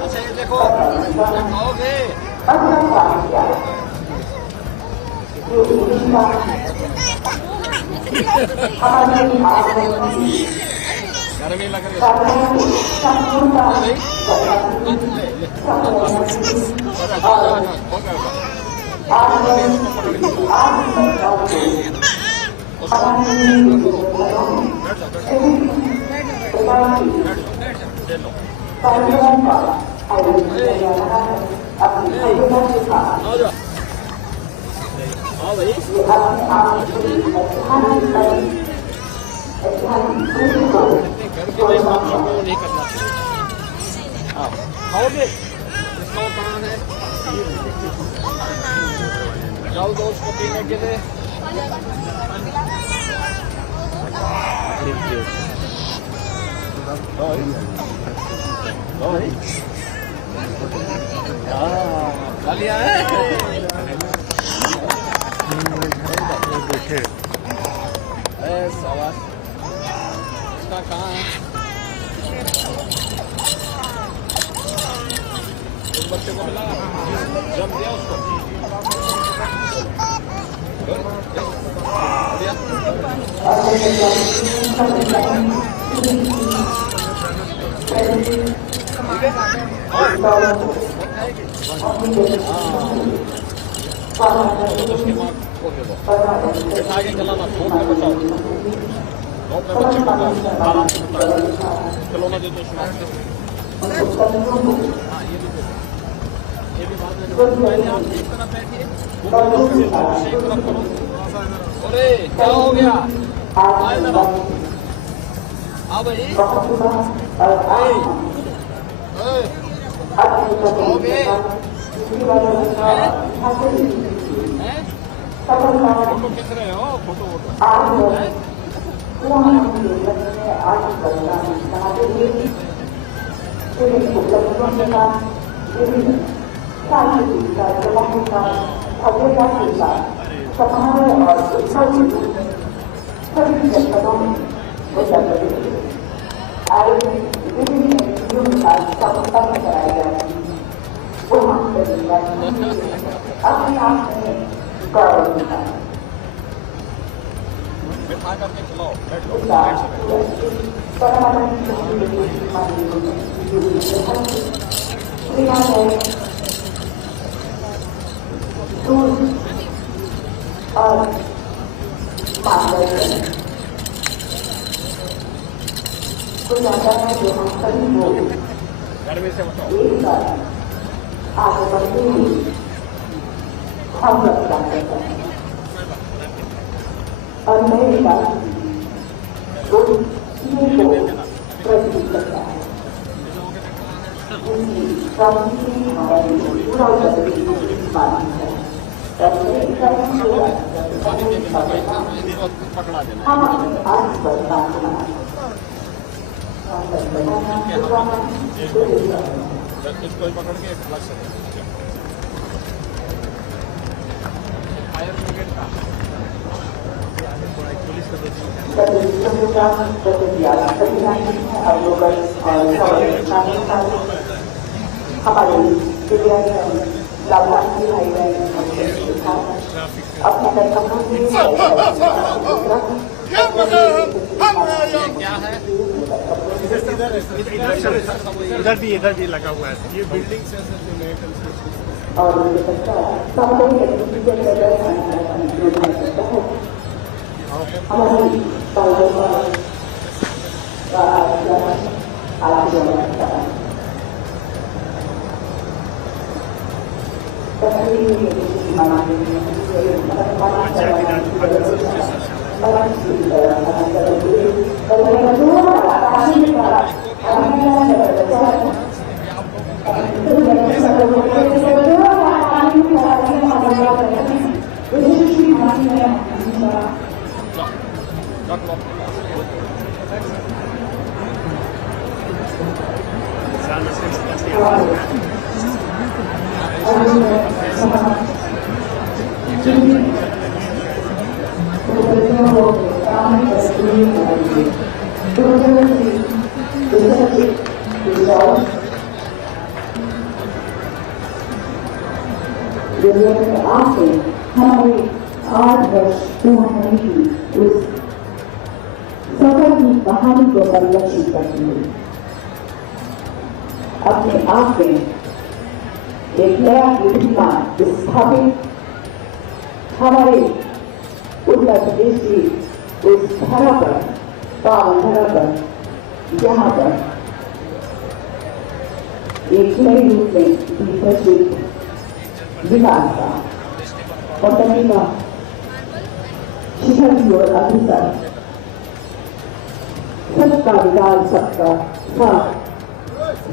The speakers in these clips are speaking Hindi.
अच्छा ये देखो खाओगे गर्मी लग रही नहीं करना खाओगे इसका कहाँ है जाओ दो उसको पीने के लिए खा लिया है सवाल इसका कहाँ है उस बच्चे को मिला जम दिया उसको आगे चलाना धूप में बचाओ धूप में बच्चे को आराम से खिलौना दे दो ये भी बात है पहले आप एक तरफ बैठिए एक तरफ करो अरे क्या हो गया आए जरा हाँ भाई हो गए फोटो खींच रहे हो फोटो बिठा करके चलाओ बैठो गर्मी से बचाओ और मेरी बात वो प्रस्तुत करता है हमारी पूरा बात है हम आज पर इसको पकड़ के फ्लश फायर ब्रिगेड का हमारे लाभार्थी भाई बहन अपने क्या है इधर भी लगा हुआ है ये बिल्डिंग से और राजधानी की उस सफर की कहानी को परिलक्षित करती है। अपने आप में एक नया कीर्तिमान स्थापित हमारे उत्तर प्रदेश की उस धरा पर, पावन धरा पर, जहाँ पर एक नए रूप में विकसित विकास का और तरक्की का शिखर की ओर अग्रसर, सबका विकास, सबका साथ,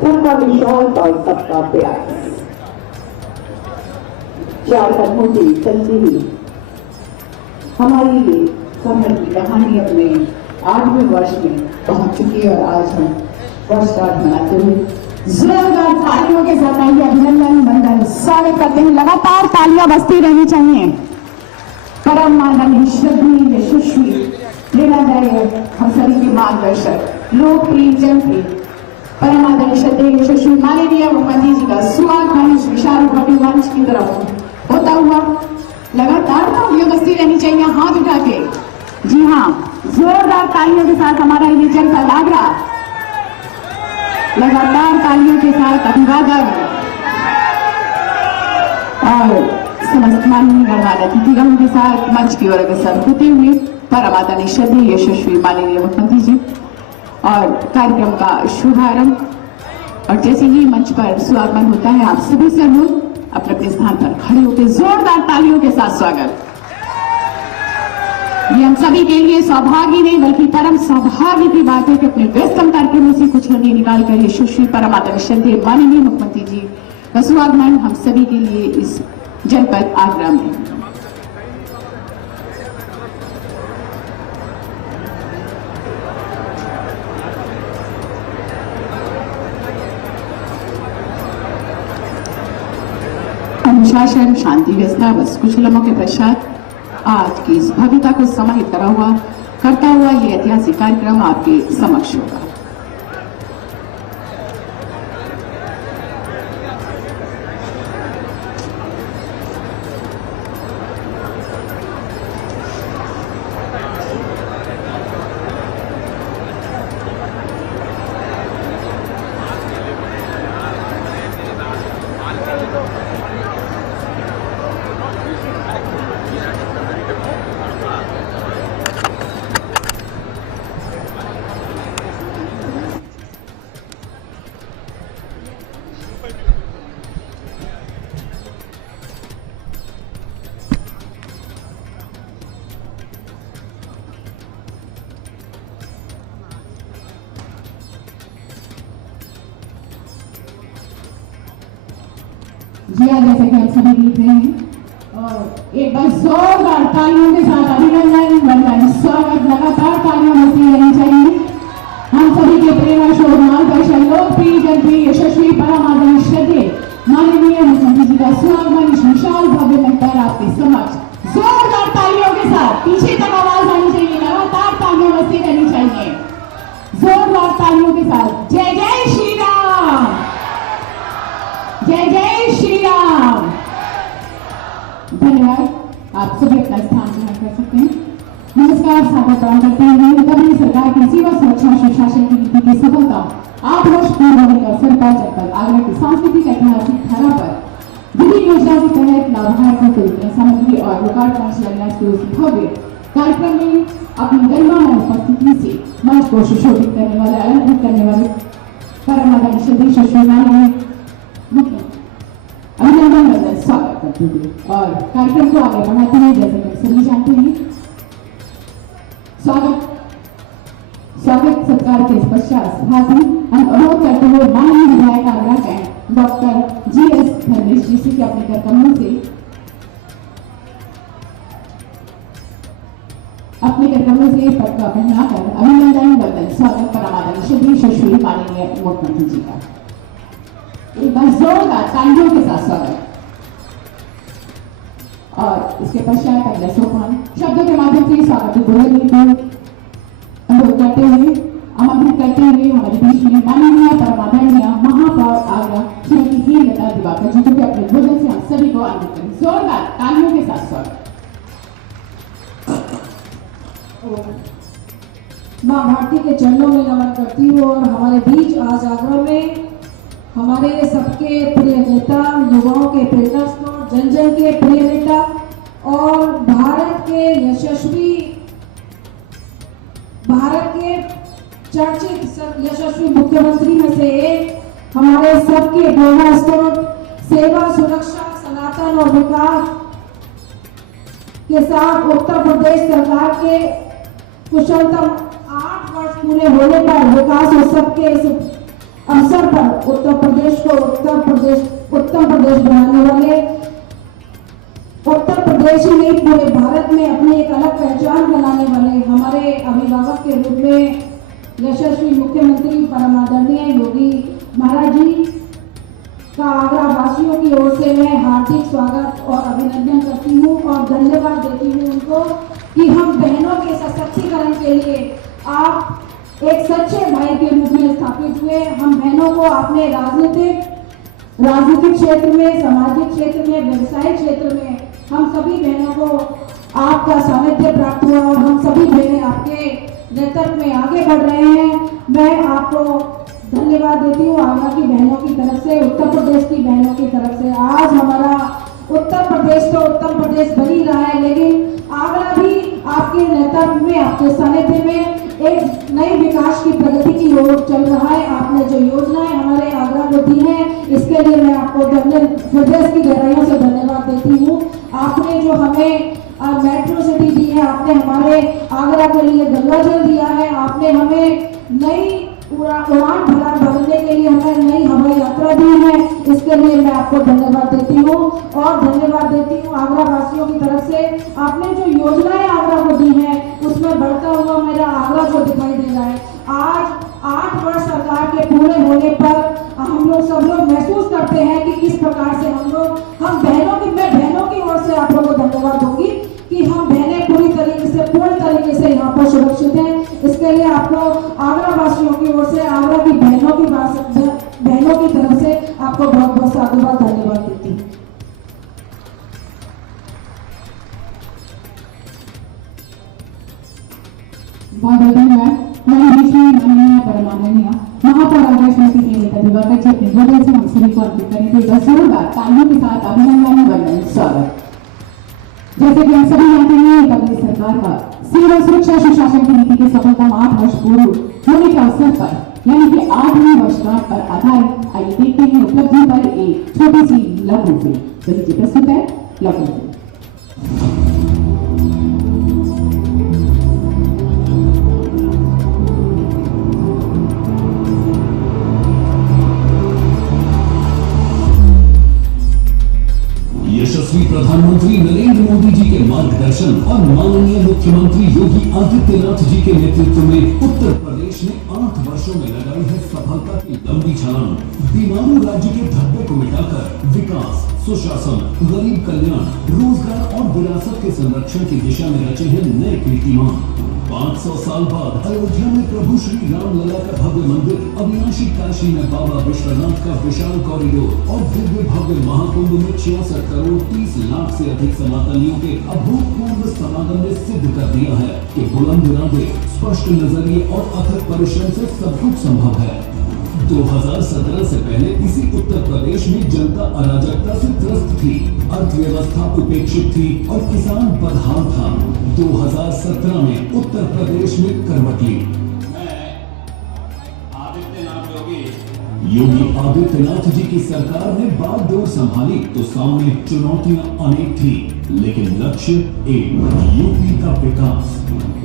सबका विश्वास और सबका प्रयास, चार कदमों से चलती हुई हमारी ये सफर की कहानी अपने 8वें वर्ष में पहुंच चुकी है और आज हम वर्षगांठ मनाते हुए जोरदार तालियों के साथ आइए अभिनंदन बंदन स्वागत करते हैं। लगातार तालियां बजती रहनी चाहिए। परम माननीय श्रद्धेय यशस्वी प्रेरणादायी हम सभी के मार्गदर्शक लोकप्रिय जनप्रिय परम आदरणीय श्रद्धेय यशस्वी माननीय मुख्यमंत्री जी का स्वागत इस विशाल भव्य मंच की तरफ होता हुआ लगातार तालियां बजती रहनी चाहिए हाथ उठा के। जी हाँ, जोरदार तालियों के साथ हमारा ये जनपद आगरा लगातार तालियों के साथ अभिवादन और समस्त माननीय गणमान्य अतिथिगण के साथ मंच की ओर अग्रसर होते हुए परम आदरणीय श्रद्धेय यशस्वी माननीय मुख्यमंत्री जी और कार्यक्रम का शुभारंभ। और जैसे ही मंच पर स्वागत होता है, आप सभी से अनुरोध अपने अपने स्थान पर खड़े होकर जोरदार तालियों के साथ स्वागत। ये हम सभी के लिए सौभाग्य नहीं बल्कि परम सौभाग्य की बात है कि अपने व्यस्तम कार्यक्रमों से कुछ लम्हे निकालकर यशस्वी परम आदरणीय श्रद्धेय माननीय मुख्यमंत्री जी का स्वागमन हम सभी के लिए इस जनपद आगरा में। अनुशासन, शांति व्यवस्था, बस कुछ लम्हों के पश्चात आज की इस भव्यता को समाहित करता हुआ ये ऐतिहासिक कार्यक्रम आपके समक्ष होगा। जी हाँ, जैसे कि आप सभी देख रहे हैं और एक बार जोरदार तालियों के साथ अभिनंदन बंदन स्वागत। लगातार तालियां बजती रहनी चाहिए। हम सभी के प्रेरणा शोध मार्गदर्शक लोकप्रिय जनप्रिय यशस्वी परम आदरणीय श्रद्धेय माननीय मुख्यमंत्री जी का स्वागत इस विशाल भव्य मंच पर आपके समक्ष जोरदार तालियों के साथ पीछे तक आवाज आनी चाहिए। लगातार तालियां बजती रहनी चाहिए जोरदार तालियों के साथ। जय जय श्री राम, जय जय श्री राम। धन्यवाद। आप सभी अपना स्थान ग्रहण कर सकते हैं। नमस्कार, स्वागत करते हैं उत्तर सरकार की सेवा सुरक्षा सुशासन की नीति की सफलता 8 वर्ष पूर्ण होने का अवसर पर जनपद आगरा की सांस्कृतिक ऐतिहासिक धारा पर विभिन्न योजना के तहत लाभार्थियों को वितरण सामग्री और लोकार्पण शिलान्यास के उस भव्य कार्यक्रम में अपनी गरिमामय उपस्थिति से मंच को सुशोभित करने वाले, अलंकृत करने वाले परम आदरणीय श्रद्धेय यशस्वी माननीय अभिनंदन बंदन स्वागत करते हुए और कार्यक्रम को आगे बढ़ाते हुए जैसे कि सभी जानते हैं स्वागत सत्कार के पश्चात साथ ही हम अनुरोध करते हुए माननीय विधायक आगरा के डॉक्टर GS धर्मेश जी से अपने कार्यक्रमों से पद का पहनाकर अभिनंदन बंदन स्वागत परम आदरणीय श्रद्धेय यशस्वी माननीय मुख्यमंत्री जी का एक बार जोरदार तालियों के साथ स्वागत। और इसके पश्चात अगला सोपान शब्दों के माध्यम से स्वागत बोलने को अनुरोध करते हुए आमंत्रित करते हुए हमारे बीच में माननीय परम आदरणीय महापौर आगरा श्रीमती हेमलता दिवाकर जी को भी अपने भोजन से हम सभी को आमंत्रित करें। जोरदार तालियों के साथ स्वागत। माँ भारती के चरणों में नमन करती हूँ और हमारे बीच आज आगरा में हमारे सबके प्रिय नेता, युवाओं के प्रेरणा स्रोत, जन जन के प्रिय नेता और भारत के चर्चित यशस्वी मुख्यमंत्री में से एक, हमारे सबके प्रेरणा स्रोत, सेवा, सुरक्षा, सनातन और विकास के साथ उत्तर प्रदेश सरकार के कुशलतम 8 वर्ष पूरे होने पर विकास उत्सव के इस अवसर पर उत्तर प्रदेश को उत्तम प्रदेश बनाने वाले, उत्तर प्रदेश ही नहीं पूरे भारत में अपनी एक अलग पहचान बनाने वाले हमारे अभिभावक के रूप में यशस्वी मुख्यमंत्री परम आदरणीय योगी महाराज जी का आगरा वासियों की ओर से मैं हार्दिक स्वागत और अभिनंदन करती हूँ और धन्यवाद देती हूँ उनको कि हम बहनों के सशक्तिकरण के लिए आप एक सच्चे भाई के रूप में स्थापित हुए। हम बहनों को आपने राजनीतिक क्षेत्र में, सामाजिक क्षेत्र में, व्यवसायिक क्षेत्र में हम सभी बहनों को आपका सानिध्य प्राप्त हुआ और हम सभी बहनें आपके नेतृत्व में आगे बढ़ रहे हैं। मैं आपको धन्यवाद देती हूँ आगरा की बहनों की तरफ से, उत्तर प्रदेश की बहनों की तरफ से। आज हमारा उत्तर प्रदेश तो उत्तर प्रदेश बन ही रहा है, लेकिन आगरा भी आपके नेतृत्व में, आपके सानिध्य में एक नई विकास की प्रगति की ओर चल रहा है। आपने जो योजनाएं हमारे आगरा को दी हैं, इसके लिए मैं आपको हृदय की गहराइयों से धन्यवाद देती हूँ। आपने जो हमें मेट्रो सिटी दी है, आपने हमारे आगरा के लिए गंगा जल दिया है, आपने हमें नई उड़ान भरने के लिए हमें नई हवाई यात्रा दी है, इसके लिए मैं आपको धन्यवाद देती हूँ और धन्यवाद देती हूँ आगरा वासियों की तरफ से। आपने जो योजनाएं आगरा को दी हैं, उसमें बढ़ता हुआ मेरा आगरा जो दिखाई दे रहा है। आज 8 वर्ष सरकार के पूरे होने पर हम लोग सब लोग महसूस करते हैं कि किस प्रकार से मैं बहनों की ओर से आप लोगों को धन्यवाद दूंगी कि हम बहनें पूर्ण तरीके से यहाँ पर सुरक्षित हैं। इसके लिए आपको आगरा वासियों की ओर से, आगरा की बहनों की तरफ से आपको बहुत बहुत साधुवाद धन्यवाद देती हूँ। बहुत धन्यवाद। माननीय परमाननीय महापौर आगरा श्रीमती निवेदिता दिवाकर जी अपने बोले से हम सभी को अर्पित करेंगे। जोरदार तालियों के साथ अभिनंदन वंदन स्वागत। जैसे कि हम सभी जानते हैं, उत्तर प्रदेश सरकार का सेवा, सुरक्षा, सुशासन की नीति के सफलतम 8 वर्ष पूर्ण होने के अवसर पर, यानी कि 8वीं वर्षगांठ पर आधारित, आइए देखते हैं उपलब्धि पर एक छोटी सी लघु फिल्म। चलिए प्रस्तुत है लघु फिल्म। यशस्वी प्रधानमंत्री नरेंद्र मोदी जी के मार्गदर्शन और माननीय मुख्यमंत्री योगी आदित्यनाथ जी के नेतृत्व में उत्तर प्रदेश ने 8 वर्षों में लगाई है सफलता की लंबी छलांग। बीमारू राज्य के धब्बे को मिटाकर विकास, सुशासन, गरीब कल्याण, रोजगार और विरासत के संरक्षण की दिशा में रचे हैं नए कीर्तिमान। 500 साल बाद अयोध्या में प्रभु श्री राम लला का भव्य मंदिर, अविनाशी काशी में बाबा विश्वनाथ का विशाल कॉरिडोर और दिव्य भव्य महाकुंभ में 66 करोड़ 30 लाख से अधिक सनातनियों के अभूतपूर्व समागम ने सिद्ध कर दिया है कि बुलंद इरादे, स्पष्ट नजरिए और अथक परिश्रम से सब कुछ संभव है। 2017 से पहले इसी उत्तर प्रदेश में जनता अराजकता से त्रस्त थी, अर्थव्यवस्था उपेक्षित थी और किसान बदहाल था। 2017 में उत्तर प्रदेश में करवट ली। योगी आदित्यनाथ जी की सरकार ने बागडोर संभाली तो सामने चुनौतियां अनेक थी, लेकिन लक्ष्य एक, यूपी का विकास।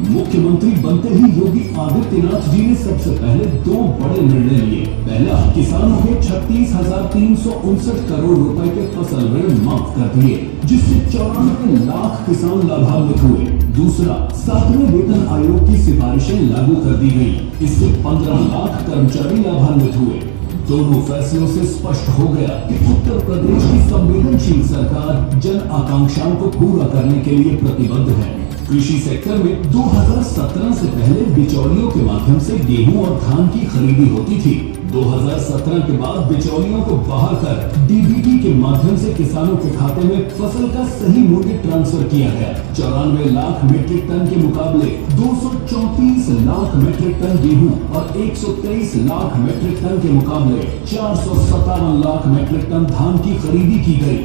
मुख्यमंत्री बनते ही योगी आदित्यनाथ जी ने सबसे पहले 2 बड़े निर्णय लिए। पहला, किसानों के 36,359 करोड़ रुपए के फसल ऋण माफ कर दिए, जिससे 94 लाख किसान लाभान्वित हुए। दूसरा, 7वें वेतन आयोग की सिफारिशें लागू कर दी गई, इससे 15 लाख कर्मचारी लाभान्वित हुए। दोनों फैसलों से स्पष्ट हो गया कि उत्तर प्रदेश की संवेदनशील सरकार जन आकांक्षाओं को पूरा करने के लिए प्रतिबद्ध है। कृषि सेक्टर में 2017 से पहले बिचौलियों के माध्यम से गेहूं और धान की खरीदी होती थी। 2017 के बाद बिचौलियों को बाहर कर डीबीटी के माध्यम से किसानों के खाते में फसल का सही मूल्य ट्रांसफर किया गया। 94 लाख मीट्रिक टन के मुकाबले 234 लाख मीट्रिक टन गेहूं और 123 लाख मीट्रिक टन के मुकाबले 457 लाख मीट्रिक टन धान की खरीदी की गई।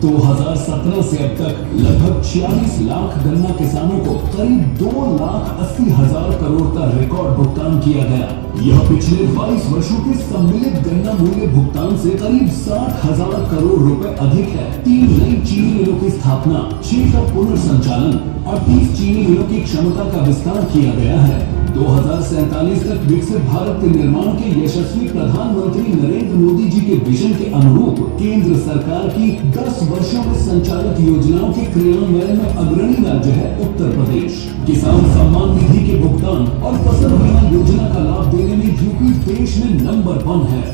2017 से अब तक लगभग 46 लाख गन्ना किसानों को करीब 2,80,000 करोड़ का रिकॉर्ड भुगतान किया गया। यह पिछले 22 वर्षों के सम्मिलित गन्ना मूल्य भुगतान से करीब 60,000 करोड़ रुपए अधिक है। 3 नई चीनी मिलों की स्थापना, 6 का पुनर्संचालन, 38 चीनी मिलों की क्षमता का विस्तार किया गया है। 2047 तक विकसित भारत के निर्माण के यशस्वी प्रधानमंत्री नरेंद्र मोदी जी के विजन के अनुरूप केंद्र सरकार की 10 वर्षों में संचालित योजनाओं के क्रियान्वयन में अग्रणी राज्य है उत्तर प्रदेश। किसान सम्मान निधि के भुगतान और फसल बीमा योजना का लाभ देने में यूपी देश में नंबर 1 है।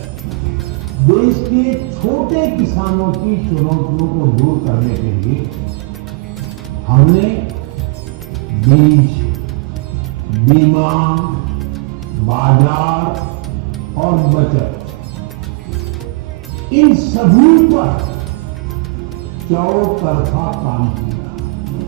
देश के छोटे किसानों की चुनौतियों को दूर करने के लिए हमने बीज, बीमा, बाजार और बचत, इन सभी पर चौतरफा काम किया।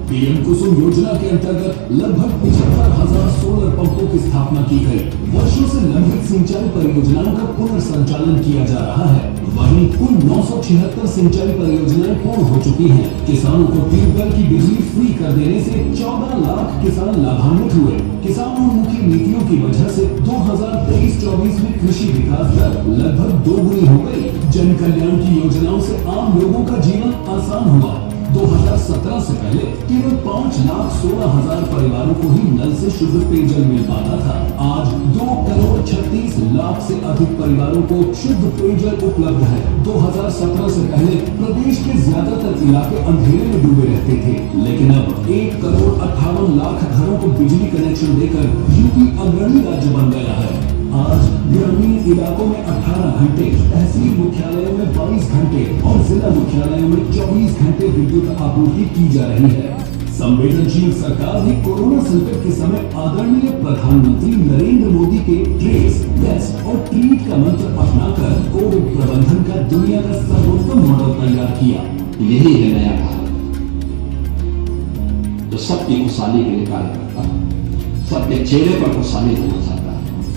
पीएम कुसुम योजना के अंतर्गत लगभग 75,000 सोलर पंपों की स्थापना की गई। वर्षों से लंबित सिंचाई परियोजनाओं का पुनर्संचालन किया जा रहा है। वहीं कुल 976 सिंचाई परियोजनाएं पूर्ण हो चुकी हैं। किसानों को ट्यूबवेल की बिजली फ्री कर देने से 14 लाख किसान लाभान्वित हुए। किसानोन्मुखी नीतियों की वजह से 2023-24 में कृषि विकास दर लगभग 2 गुनी हो गई। जन कल्याण की योजनाओं से आम लोगों का जीवन आसान हुआ। 2017 से पहले केवल 5,16,000 परिवारों को ही नल से शुद्ध पेयजल मिल पाता था। आज 2,36,00,000 से अधिक परिवारों को शुद्ध पेयजल उपलब्ध है। 2017 से पहले प्रदेश के ज्यादातर इलाके अंधेरे में डूबे रहते थे, लेकिन अब 1,58,00,000 घरों को बिजली कनेक्शन देकर यूपी अग्रणी राज्य बन गया है। आज ग्रामीण इलाकों में 18 घंटे, तहसील मुख्यालयों में 22 घंटे और जिला मुख्यालयों में 24 घंटे विद्युत आपूर्ति की जा रही है। संवेदनशील सरकार ने कोरोना संकट के समय आदरणीय प्रधानमंत्री नरेंद्र मोदी के ट्रेस, टेस्ट और ट्रीट का मंत्र अपनाकर कोविड प्रबंधन का दुनिया का सर्वोत्तम मॉडल तैयार किया। यही है नया भारत, जो सबकी खुशहाली के लिए कार्य करता है, सबके चेहरे पर खुशहाली होना चाहता है।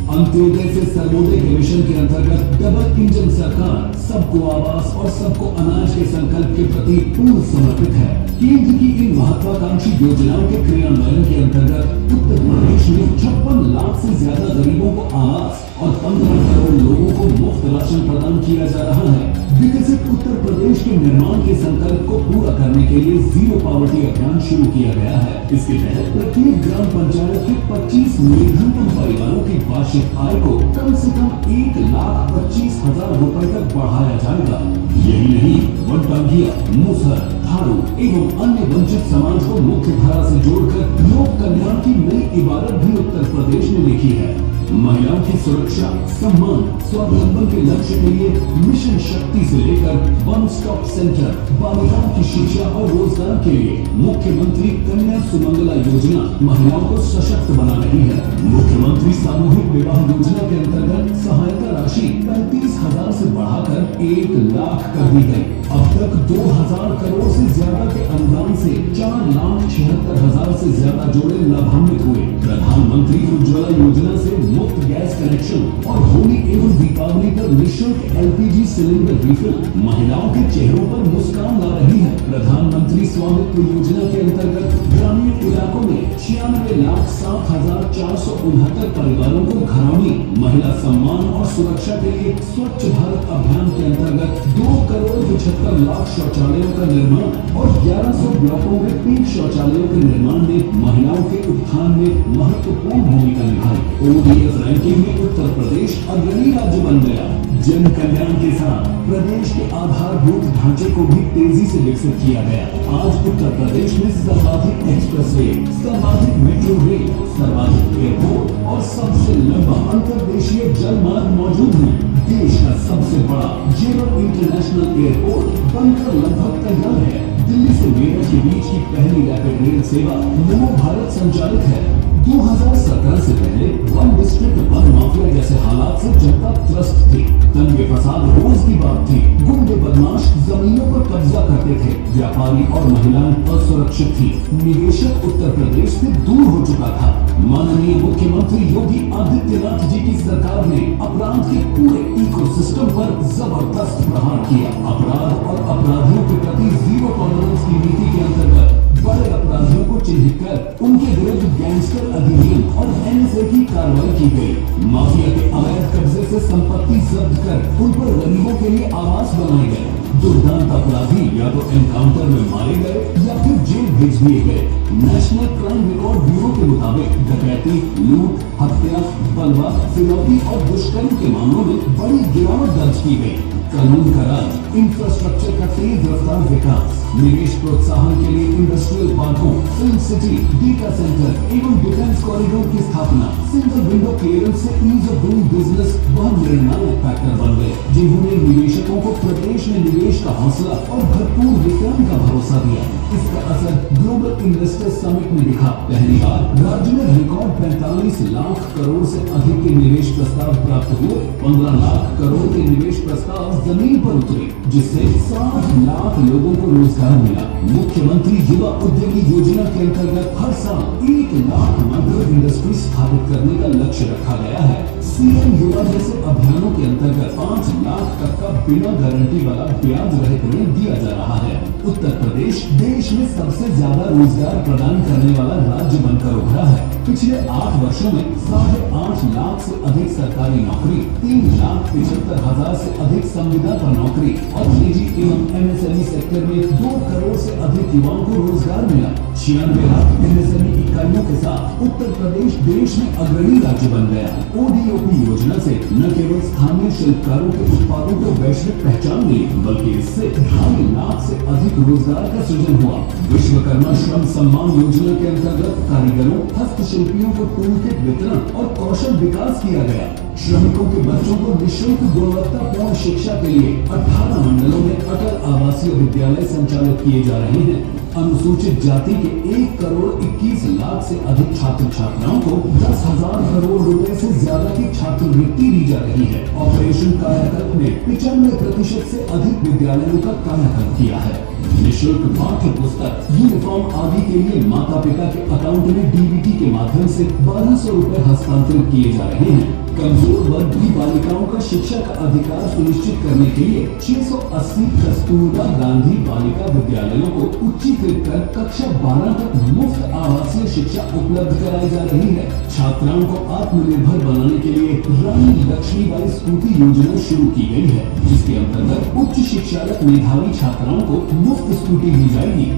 अंत्योदय से सर्वोदय के मिशन के अंतर्गत डबल इंजन सरकार सबको आवास और सबको अनाज के संकल्प के प्रति पूर्ण समर्पित है। केंद्र की इन महत्वाकांक्षी योजनाओं के क्रियान्वयन के अंतर्गत उत्तर प्रदेश में 56 लाख से ज्यादा गरीबों को आवास और 15 करोड़ लोगों को मुफ्त राशन प्रदान किया जा रहा है। विकसित उत्तर प्रदेश के निर्माण के संकल्प को पूरा करने के लिए जीरो पॉवर्टी अभियान शुरू किया गया है। इसके तहत प्रत्येक ग्राम पंचायत के 25 निर्धनतम परिवारों की वार्षिक आय को कम से कम 1,25,000 रुपए तक बढ़ाया जाएगा। यही नहीं, वनटांगिया, मूसर, थारू एवं अन्य वंचित समाज को मुख्य धारा से जोड़कर लोक कल्याण की नई इबारत भी उत्तर प्रदेश ने लिखी है। महिलाओं की सुरक्षा, सम्मान, स्वावलंबन के लक्ष्य के लिए मिशन शक्ति से लेकर वन स्टॉप सेंटर, बालिकाओं की शिक्षा और रोजगार के लिए मुख्यमंत्री कन्या सुमंगला योजना महिलाओं को सशक्त बना रही है। मुख्यमंत्री सामूहिक विवाह योजना के अंतर्गत सहायता राशि 35,000 से बढ़ाकर 1 लाख कर दी गई। अब तक 2,000 करोड़ से ज्यादा के अनुदान से 4,76,000 से ज्यादा जोड़े लाभान्वित हुए। प्रधानमंत्री उज्ज्वला योजना से मुफ्त गैस कनेक्शन और होली एवं दीपावली पर निःशुल्क LPG सिलेंडर रिफिल महिलाओं के चेहरों पर मुस्कान ला रही है। प्रधानमंत्री स्वामित्व योजना के अंतर्गत ग्रामीण इलाकों में 96,07,469 परिवारों को घरौनी। महिला सम्मान और सुरक्षा के लिए स्वच्छ भारत अभियान के अंतर्गत 2,75,00,000 शौचालयों का निर्माण और 1100 ब्लॉकों में पिंक शौचालयों के निर्माण ने महिलाओं के उत्थान में महत्वपूर्ण भूमिका निभाई। ODF रैंकिंग में उत्तर प्रदेश अग्रणी राज्य बन गया। जन कल्याण के साथ प्रदेश के आधारभूत ढांचे को भी तेजी से विकसित किया गया। आज उत्तर प्रदेश में सर्वाधिक एक्सप्रेसवे, सर्वाधिक मेट्रो रेल, सर्वाधिक एयरपोर्ट और सबसे लंबा अंतर्देशीय जल मार्ग मौजूद है। देश का सबसे बड़ा जेवर इंटरनेशनल एयरपोर्ट बनकर लगभग तैयार है। दिल्ली से मेरठ के बीच की पहली रैपिड रेल सेवा नमो भारत संचालित है। 2017 से पहले वन डिस्ट्रिक्ट वन माफिया जैसे हालात से जनता त्रस्त थी। दंगे फसाद रोज की बात थी। गुंडे बदमाश जमीनों पर कब्जा करते थे। व्यापारी और महिलाएं असुरक्षित थी। निवेशक उत्तर प्रदेश से दूर हो चुका था। माननीय मुख्यमंत्री योगी आदित्यनाथ जी की सरकार ने अपराध के पूरे इकोसिस्टम पर जबरदस्त प्रहार किया। अपराध और अपराधियों के प्रति जीरो टॉलरेंस की नीति के अंतर्गत बड़े अपराधियों को चिन्हित कर उनके विरुद्ध गैंगस्टर अधिनियम और एनएसए की कार्रवाई की गई। माफिया के अवैध कब्जे से संपत्ति जब्त कर उन पर गरीबों के लिए आवास बनाए गए। दुर्दांत अपराधी या तो एनकाउंटर में मारे गए या फिर जेल भेज दिए गए। नेशनल क्राइम रिकॉर्ड ब्यूरो के मुताबिक डकैती, लूट, हत्या, बलवा, फिरौती और दुष्कर्म के मामलों में बड़ी गिरावट दर्ज की गई। कानून का राज, इंफ्रास्ट्रक्चर का तेज रफ्तार विकास, निवेश प्रोत्साहन के लिए इंडस्ट्रियल पार्कों, फिल्म सिटी, डेटा सेंटर एवं डिफेंस कॉरिडोर की स्थापना, सिंगल विंडो क्लियरेंस से ईज ऑफ डूइंग बिजनेस वह निर्णायक फैक्टर बन गए जिन्होंने निवेशकों को प्रदेश में निवेश का हौसला और भरपूर रिटर्न का भरोसा दिया। इसका असर ग्लोबल इन्वेस्टर्स समिट में दिखा। पहली बार राज्य में रिकॉर्ड 45 लाख करोड़ से अधिक के निवेश प्रस्ताव प्राप्त हुए। 15 लाख करोड़ के निवेश प्रस्ताव जमीन पर उतरे, जिससे 60 लाख लोगों को रोजगार मिला। मुख्यमंत्री युवा उद्यमी योजना के अंतर्गत हर साल 1 लाख माइक्रो इंडस्ट्री स्थापित करने का लक्ष्य रखा गया है। सीएम युवा जैसे अभियानों के अंतर्गत 5 लाख तक का बिना गारंटी वाला ब्याज रहित ऋण दिया जा रहा है। उत्तर प्रदेश देश में सबसे ज्यादा रोजगार प्रदान करने वाला राज्य बनकर उभरा है। पिछले 8 वर्षों में 8.5 लाख से अधिक सरकारी नौकरी, 3,75,000 से अधिक संविदा पर नौकरी और निजी एवं एमएसएमई सेक्टर में 2 करोड़ से अधिक युवाओं को रोजगार मिला। 96 लाख एमएसएमई इकाइयों के साथ उत्तर प्रदेश देश में अग्रणी राज्य बन गया। ओडीओपी योजना से न केवल स्थानीय शिल्पकारों के उत्पादों को वैश्विक पहचान मिली, बल्कि इससे 2.5 लाख से अधिक रोजगार का सृजन हुआ। विश्वकर्मा श्रम सम्मान योजना के अंतर्गत कारीगरों, हस्तशिल्पियों को टूल किट वितरण और कौशल विकास किया गया। श्रमिकों के बच्चों को निःशुल्क गुणवत्तापूर्ण शिक्षा के लिए 18 मंडलों में अटल आवासीय विद्यालय संचालित किए जा रहे हैं। अनुसूचित जाति के 1 करोड़ 21 लाख से अधिक छात्र छात्राओं को 10,000 करोड़ रुपए से ज्यादा की छात्रवृत्ति दी जा रही है। ऑपरेशन कायाकल्प में 95% से अधिक विद्यालयों का कायाकल्प किया है। निःशुल्क पाठ्य पुस्तक, यूनिफॉर्म आदि के लिए माता पिता के अकाउंट में डीबीटी के माध्यम से 1200 रुपए हस्तांतरित किए जा रहे हैं। कमजोर वर्ग की बालिकाओं का शिक्षा का अधिकार सुनिश्चित करने के लिए 680 कस्तूरबा गांधी बालिका विद्यालयों को उच्चीकृत कर कक्षा 12 तक मुफ्त आवासीय शिक्षा उपलब्ध कराई जा रही है। छात्राओं को आत्मनिर्भर बनाने के लिए रानी लक्ष्मीबाई स्कूटी योजना शुरू की गई है, जिसके अंतर्गत उच्च शिक्षारत मेधावी छात्राओं को मुफ्त स्कूटी दी जाएगी।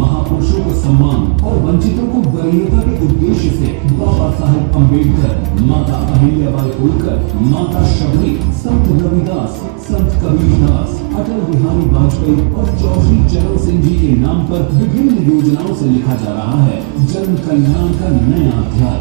महापुरुषों को सम्मान और वंचितों को वरीयता के उद्देश्य से बाबा साहेब अम्बेडकर, माता अहिल्याबाई होलकर, माता शबरी, संत रविदास, संत कबीरदास, अटल बिहारी वाजपेयी और चौधरी चरण सिंह जी के नाम पर विभिन्न योजनाओं से लिखा जा रहा है जन कल्याण का नया अध्याय।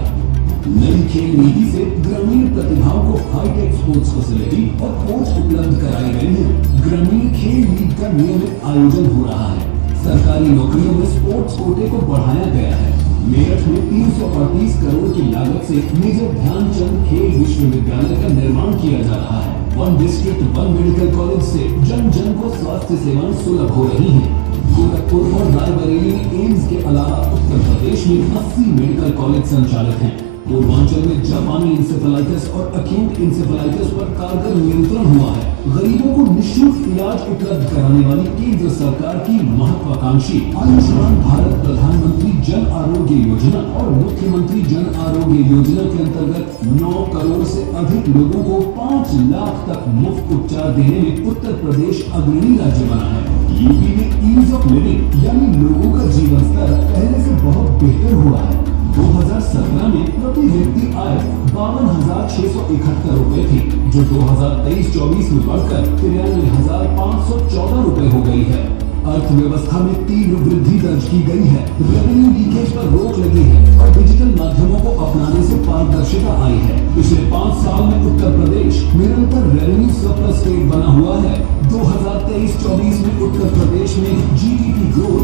नई खेल नीति से ग्रामीण प्रतिभाओं को हाईटेक स्पोर्ट्स फैसिलिटी और कोच उपलब्ध कराए गए हैं। ग्रामीण खेल लीग का नियमित आयोजन हो रहा है। सरकारी नौकरियों में स्पोर्ट्स कोटे को बढ़ाया गया है। मेरठ में 338 करोड़ की लागत से मेजर ध्यानचंद खेल विश्वविद्यालय का निर्माण किया जा रहा है। One district one medical college से जन जन को स्वास्थ्य सेवाएं सुलभ हो रही हैं। गोरखपुर और रायबरेली में एम्स के अलावा उत्तर प्रदेश में 80 मेडिकल कॉलेज संचालित हैं। पूर्वांचल में जापानी इंसेफेलाइटिस और अक्यूट इंसेफेलाइटिस पर कारगर नियंत्रण हुआ है। गरीबों को निःशुल्क इलाज उपलब्ध कराने वाली केंद्र सरकार की महत्वाकांक्षी आयुष्मान भारत प्रधानमंत्री जन आरोग्य योजना और मुख्यमंत्री जन आरोग्य योजना के अंतर्गत 9 करोड़ से अधिक लोगों को 5 लाख तक मुफ्त उपचार देने में उत्तर प्रदेश अग्रणी राज्य बना है। यूपी में ईज ऑफ लिविंग यानी लोगों का जीवन स्तर पहले से बहुत बेहतर हुआ है। 2017 में प्रति व्यक्ति आय 52,671 रुपए थी, जो 2023-24 में बढ़कर 93,514 रुपए हो गई है। अर्थव्यवस्था में तीव्र वृद्धि दर्ज की गई है। रेवेन्यू लीकेज पर रोक लगी है और डिजिटल माध्यमों को अपनाने से पारदर्शिता आई है। पिछले 5 साल में उत्तर प्रदेश निरंतर रेवेन्यू सरप्लस स्टेट बना हुआ है। 2023-24 में उत्तर प्रदेश में जीडीपी ग्रोथ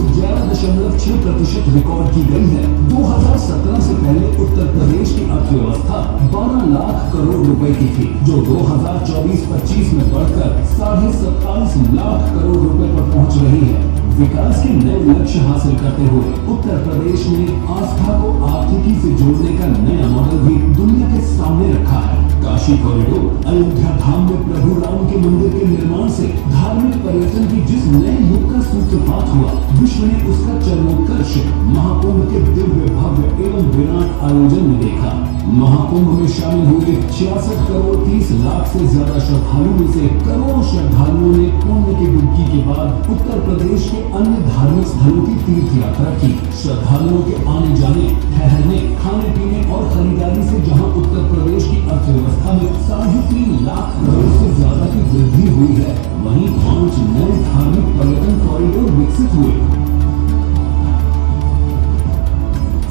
5.6% रिकॉर्ड की गई है। 2017 से पहले उत्तर प्रदेश की अर्थव्यवस्था 12 लाख करोड़ रुपए की थी, जो 2024-25 में बढ़कर 27.5 लाख करोड़ रुपए पर पहुंच रही है। विकास के नए लक्ष्य हासिल करते हुए उत्तर प्रदेश ने आस्था को आर्थिकी से जोड़ने का नया मॉडल भी दुनिया के सामने रखा है। काशी कॉरिडोर, अयोध्या धाम में प्रभु राम के मंदिर के निर्माण से धार्मिक पर्यटन की जिस नए युग का सूत्रपात हुआ, विश्व ने उसका चरमोत्कर्ष महाकुंभ के दिव्य भव्य एवं विराट आयोजन में देखा। महाकुंभ में शामिल हुए 66 करोड़ 30 लाख से ज्यादा श्रद्धालुओं में से करोड़ों श्रद्धालुओं ने पुण्य की डुबकी के बाद उत्तर प्रदेश के अन्य धार्मिक स्थलों की तीर्थ यात्रा की। श्रद्धालुओं के आने जाने, ठहरने, खाने पीने और खरीदारी से जहां उत्तर प्रदेश की अर्थव्यवस्था में 3.5 लाख करोड़ से ज्यादा की वृद्धि हुई है, वहीं 5 नए धार्मिक पर्यटन कॉरिडोर विकसित हुए।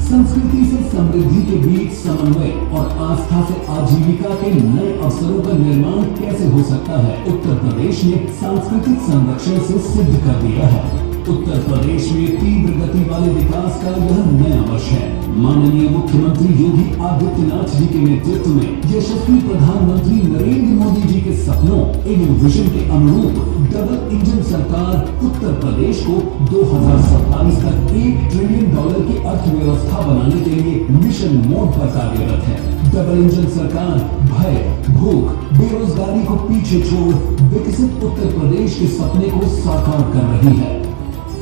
संस्कृति से समृद्धि के बीच समन्वय और आस्था से आजीविका के नए अवसरों का निर्माण कैसे हो सकता है, उत्तर प्रदेश ने सांस्कृतिक संरक्षण से सिद्ध कर दिया है। उत्तर प्रदेश में तीव्र गति वाले विकास का यह नया वर्ष है। माननीय मुख्यमंत्री योगी आदित्यनाथ जी के नेतृत्व में यशस्वी प्रधानमंत्री नरेंद्र मोदी जी के सपनों एवं विजन के अनुरूप डबल इंजन सरकार उत्तर प्रदेश को 2027 तक $1 ट्रिलियन की अर्थव्यवस्था बनाने के लिए मिशन मोड पर कार्यरत है। डबल इंजन सरकार भय, भूख, बेरोजगारी को पीछे छोड़ विकसित उत्तर प्रदेश के सपने को साकार कर रही है।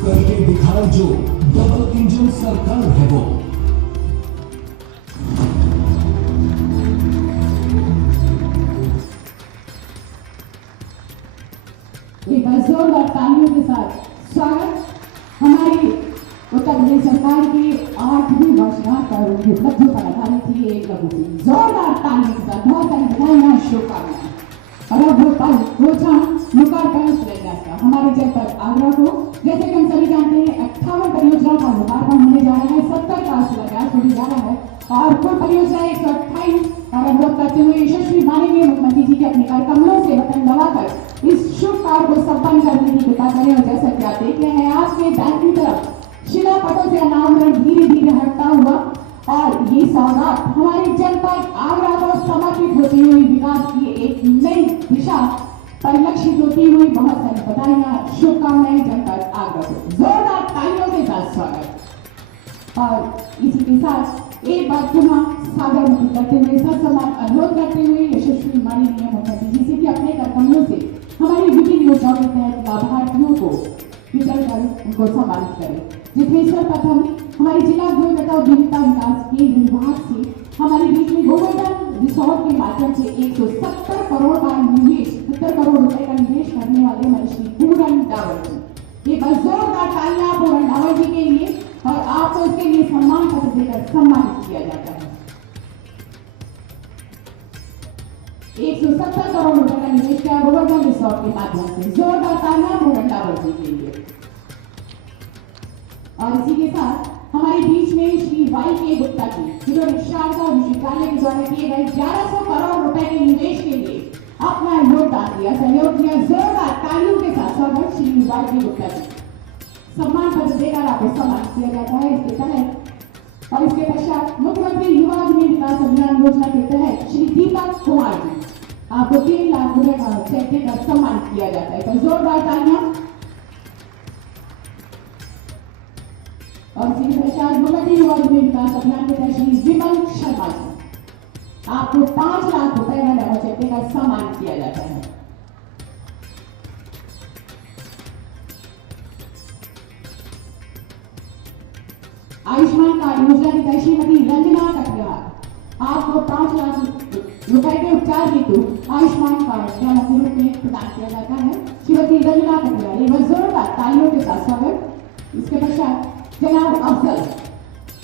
करके दिखाए जो डबल इंजन सरकार है वो। एक बार जोरदार तालियों के साथ स्वागत हमारी उत्तर प्रदेश सरकार की 8वीं वर्षगांठ पर उनकी उपलब्धियों पर आधारित थी एक लघु फिल्म। जोरदार तालियों के साथ बहुत सारी बधाइयां, शुभकामनाएं। और अब वो पल, वो क्षण लोकार्पण शिलान्यास का हमारे जनपद आगरा को, जैसे कि हम सभी जानते हैं 58 परियोजनाओं का लोकार्पण होने जा रहा है, 70 का शिलान्यास होने जा रहा है और कुल परियोजना 128 और अनुरोध करते हुए यशस्वी माननीय मुख्यमंत्री जी के अपने कर कमलों से वतन गवाकर इस शुभ कार्य को संपन्न करने की कृपा करें। और जैसा कि आप देख रहे हैं आपके दाहिनी तरफ शिलापटों से अनावरण धीरे धीरे हटता हुआ और ये सौगात हमारी जनपद आगरा को समर्पित होती हुई विकास की एक नई दिशा परिलक्षित होती हुई बहुत सारी बधाइयां, शुभकामनाएं जनपद आगरा को। जोरदार तालियों के साथ स्वागत। और इसी के साथ एक बार पुनः सादर मुक्ति करते हुए सत्सम्मान अनुरोध करते हुए यशस्वी माननीय मुख्यमंत्री जी से भी अपने कर कमलों से हमारी विभिन्न योजनाओं के तहत लाभार्थियों को वितरण कर उनको सम्मानित करें। जितेश्वर प्रथम हमारे जिला उद्योग तथा उद्यमिता विकास केंद्र विभाग से हमारे बीच में गोवर्धन रिसोर्ट के माध्यम से 170 करोड़ का निवेश, 70 करोड़ रुपए का निवेश करने वाले हमारे श्री पूरन डावर जी। एक बार जोरदार तालियां पूरन डावर जी के लिए और आपको इसके लिए सम्मान पत्र देकर सम्मानित किया जाता है। 170 करोड़ रुपए का निवेश किया गोवर्धन रिसोर्ट के माध्यम से। जोरदार तालियां पूरन डावर जी के लिए। और इसी के साथ हमारे बीच में श्री वाई के गुप्ता जी, जिन्होंने शारदा विश्वविद्यालय के द्वारा किए गए 1100 करोड़ रुपए के निवेश के लिए अपना योगदान दिया, सहयोग दिया। जोरदार तालियों के साथ स्वागत श्री वाई के गुप्ता जी। सम्मान पत्र देकर आपको सम्मानित किया जाता है इसके तहत। और इसके पश्चात मुख्यमंत्री युवा अग्नि विकास अभियान योजना के तहत श्री दीपक कुमार जी, आपको 3 लाख रुपए का चेक देकर सम्मानित किया जाता है। तो जोरदार तालियां। और इसी के पश्चात मुख्यमंत्री युवा अग्नि विकास अभियान के तहत श्री विमल शर्मा जी, आपको 5 लाख रुपए का नया चेक देकर सम्मानित किया जाता है। आयुष्मान कार्ड योजना की तहत श्रीमती रंजना कटियार, आपको 5 लाख रुपए के उपचार हेतु आयुष्मान कार्ड के रूप में प्रदान किया जाता है। श्रीमती रंजना कटियार, एक बार जोरदार तालियों के साथ स्वागत। इसके पश्चात जनाब अफजल,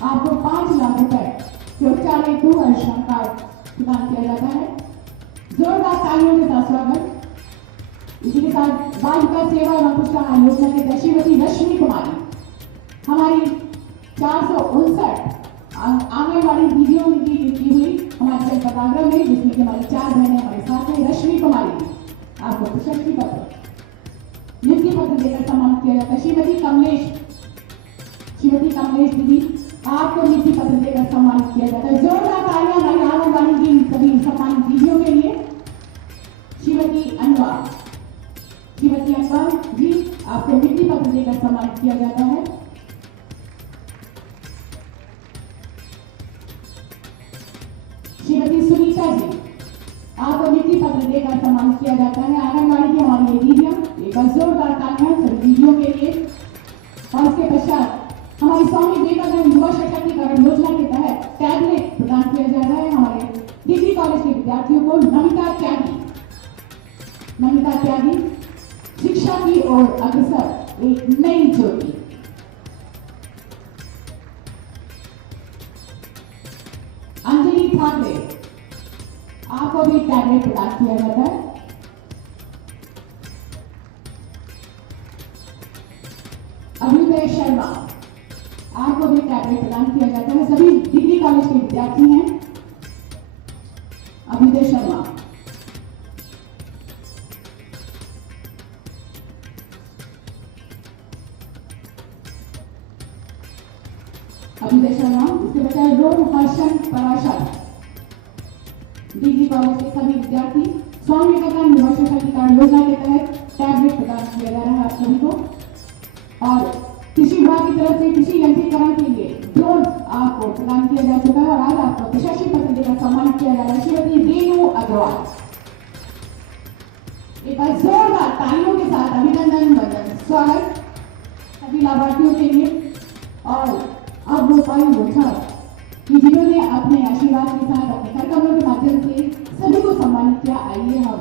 आपको 5 लाख रुपए के उपचार हेतु आयुष्मान कार्ड प्रदान किया जाता है। जोरदार तालियों के साथ स्वागत। इसी के साथ बालिका सेवा एवं पुरस्कार योजना के तहत श्रीमती रश्मि कुमारी, हमारी 459 आंगनबाड़ी दीदियों की नियुक्ति हुई हमारे जनपद आगरा में, जिसमें कि हमारी 4 बहनें हमारे साथ हैं। रश्मि कुमारी, आपको प्रशस्ति पत्र, नियुक्ति पत्र देकर सम्मानित किया जाता है। श्रीमती कमलेश श्रीमती कमलेश दीदी, आपको नियुक्ति पत्र देकर सम्मानित किया जाता है। जोरदार तालियां भाई आंगनबाड़ी की सभी सम्मानित दीदियों के लिए। श्रीमती अनवर जी, आपको नियुक्ति पत्र देकर सम्मानित किया जाता है। श्रीमती सुनीता जी, आपको नियुक्ति पत्र देकर सम्मानित किया जाता है। आंगनबाड़ी की हमारी ये दीदियां, एक बार जोरदार तालियां सभी दीदियों के लिए। और इसके पश्चात हमारी स्वामी विवेकानंद युवा सशक्तिकरण योजना के तहत टैबलेट प्रदान किया जा रहा है हमारे डिग्री कॉलेज के विद्यार्थियों को। नमिता त्यागी शिक्षा की ओर अग्रसर एक नई ज्योति। अंजलि ठाकरे, आपको भी टैबलेट प्रदान किया जाता है। अभ्युदय शर्मा, आपको भी टैबलेट प्रदान किया जाता है। सभी डिग्री कॉलेज के विद्यार्थी हैं। अभ्युदय शर्मा, इसके बजाय रोम हर्षण पराशर, डिग्री कॉलेज के सभी विद्यार्थी। स्वामी विवेकानंद युवा सशक्तिकरण योजना के तहत टैबलेट प्रदान किया जा रहा है आप सभी को। और कृषि विभाग की तरफ से कृषि यंत्रीकरण के लिए ड्रोन आपको प्रदान किया जा चुका है और आज आपको प्रशस्ति पत्र देकर सम्मानित किया जा रहा है। श्रीमती रेणु अग्रवाल, एक बार जोरदार तालियों के साथ अभिनंदन वंदन स्वागत सभी लाभार्थियों के लिए। और अब वो पल था कि जिन्होंने अपने आशीर्वाद के साथ अपने कर्तव्यों के माध्यम से सभी को सम्मानित किया। आइए हम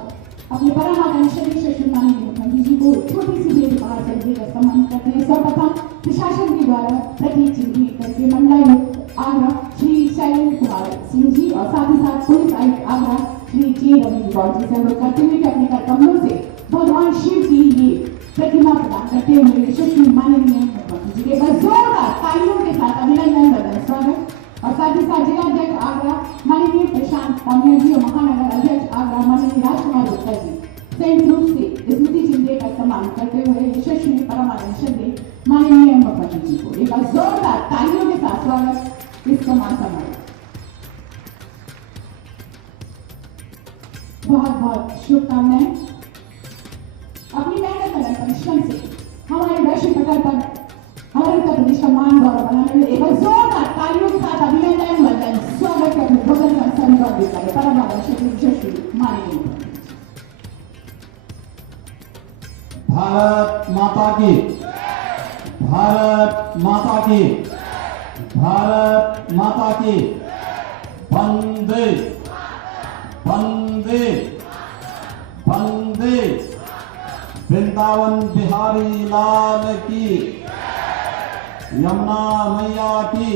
अपने परम आदरणीय श्री माननीय मुख्यमंत्री जी को छोटी सी भेंट उपहार से देकर सम्मानित करते हैं। सर्वप्रथम प्रशासन के द्वारा प्रतीक चिन्ह करके मंडलायुक्त आगरा श्री शैलेंद्र कुमार सिंह जी और साथ ही साथ पुलिस आयुक्त आगरा श्री जी रवि गौड़ जी से अनुरोध करते हुए कि अपने कर्तव्यों से भगवान शिव की ये प्रतिमा प्रदान करते हुए यशस्वी माननीय मुख्यमंत्री जी के जोरदार तालियों के साथ अभिनंदन वंदन स्वागत। और साथ ही साथ जिलाध्यक्ष आगरा माननीय प्रशांत पांड्या जी और महानगर अध्यक्ष आगरा माननीय राजकुमार गुप्ता जी संयुक्त रूप से स्मृति चिन्ह देकर सम्मानित करते हुए यशस्वी परमानंद श्रद्धेय माननीय मुख्यमंत्री जी को एक बार जोरदार तालियों के साथ स्वागत इस सम्मान समारोह। बहुत बहुत शुभकामनाएं। अपनी मेहनत और परिश्रम से हमारे वैश्विक पटल पर हमारे उत्तर प्रदेश का मान गौरव बनाने में एक बार जोरदार तालियों के साथ अभिनंदन वंदन स्वागत के अपने भोजन का संकल्प देता है परमानंद श्रद्धेय माननीय भारत माता की, भारत माता की, भारत माता की। वंदे वंदे वंदे। वृंदावन बिहारी लाल की, यमुना मैया की।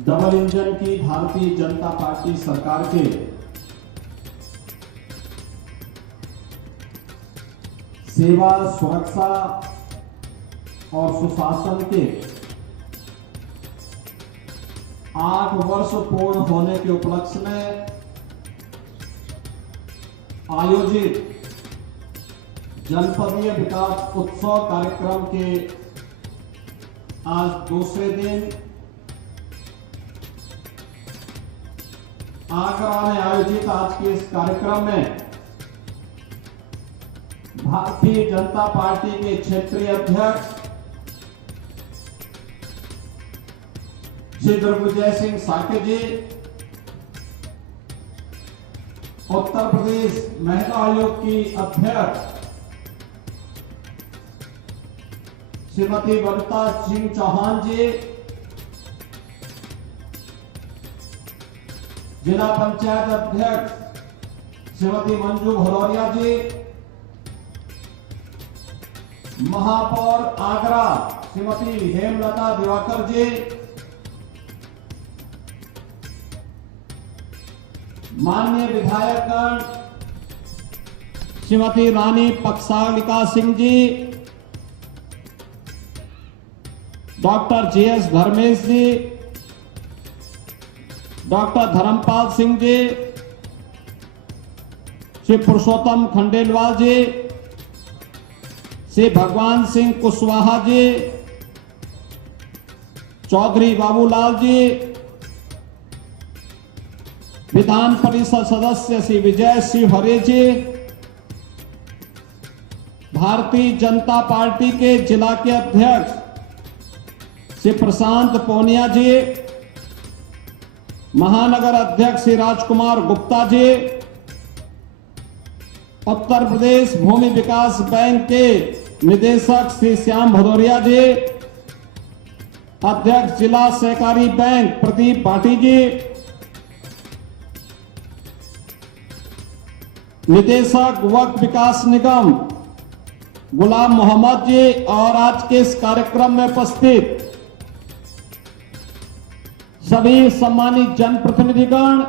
डबल इंजन की भारतीय जनता पार्टी सरकार के सेवा, सुरक्षा और सुशासन के 8 वर्ष पूर्ण होने के उपलक्ष्य में आयोजित जनपदीय विकास उत्सव कार्यक्रम के आज दूसरे दिन आगरा में आयोजित आज के इस कार्यक्रम में भारतीय जनता पार्टी के क्षेत्रीय अध्यक्ष श्री दिग्विजय सिंह साके जी, उत्तर प्रदेश महिला आयोग की अध्यक्ष श्रीमती वनिता सिंह चौहान जी, जिला पंचायत अध्यक्ष श्रीमती मंजू भदौरिया जी, महापौर आगरा श्रीमती हेमलता दिवाकर जी, माननीय विधायकगण श्रीमती रानी पक्षालिका सिंह जी, डॉक्टर JS धर्मेश जी, डॉक्टर धर्मपाल सिंह जी, श्री पुरुषोत्तम खंडेलवाल जी, श्री भगवान सिंह कुशवाहा जी, चौधरी बाबूलाल जी, विधान परिषद सदस्य श्री विजय सिंह हरे जी, भारतीय जनता पार्टी के जिला के अध्यक्ष श्री प्रशांत पूनिया जी, महानगर अध्यक्ष श्री राजकुमार गुप्ता जी, उत्तर प्रदेश भूमि विकास बैंक के निदेशक श्री श्याम भदौरिया जी, अध्यक्ष जिला सहकारी बैंक प्रदीप भाटी जी, निदेशक वक्फ विकास निगम गुलाम मोहम्मद जी और आज के इस कार्यक्रम में उपस्थित सभी सम्मानित जनप्रतिनिधिगण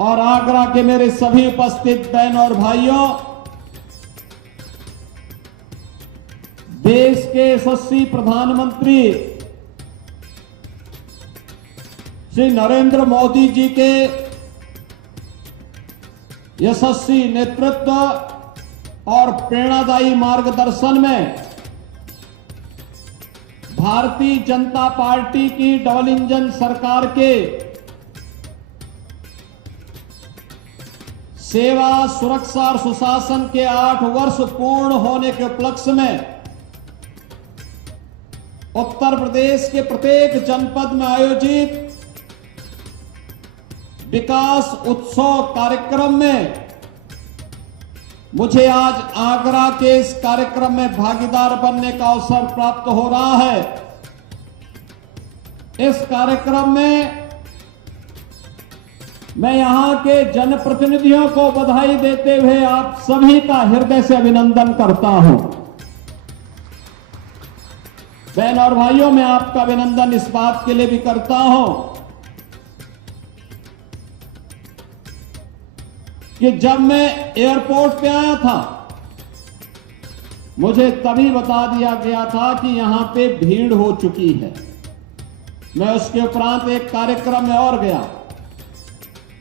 और आगरा के मेरे सभी उपस्थित बहन और भाइयों, देश के यशस्वी प्रधानमंत्री श्री नरेंद्र मोदी जी के यशस्वी नेतृत्व और प्रेरणादायी मार्गदर्शन में भारतीय जनता पार्टी की डबल इंजन सरकार के सेवा, सुरक्षा और सुशासन के 8 वर्ष पूर्ण होने के उपलक्ष्य में उत्तर प्रदेश के प्रत्येक जनपद में आयोजित विकास उत्सव कार्यक्रम में मुझे आज आगरा के इस कार्यक्रम में भागीदार बनने का अवसर प्राप्त हो रहा है। इस कार्यक्रम में मैं यहां के जनप्रतिनिधियों को बधाई देते हुए आप सभी का हृदय से अभिनंदन करता हूं। बहन और भाइयों, मैं आपका अभिनंदन इस बात के लिए भी करता हूं कि जब मैं एयरपोर्ट पे आया था मुझे तभी बता दिया गया था कि यहां पे भीड़ हो चुकी है। मैं उसके उपरांत एक कार्यक्रम में और गया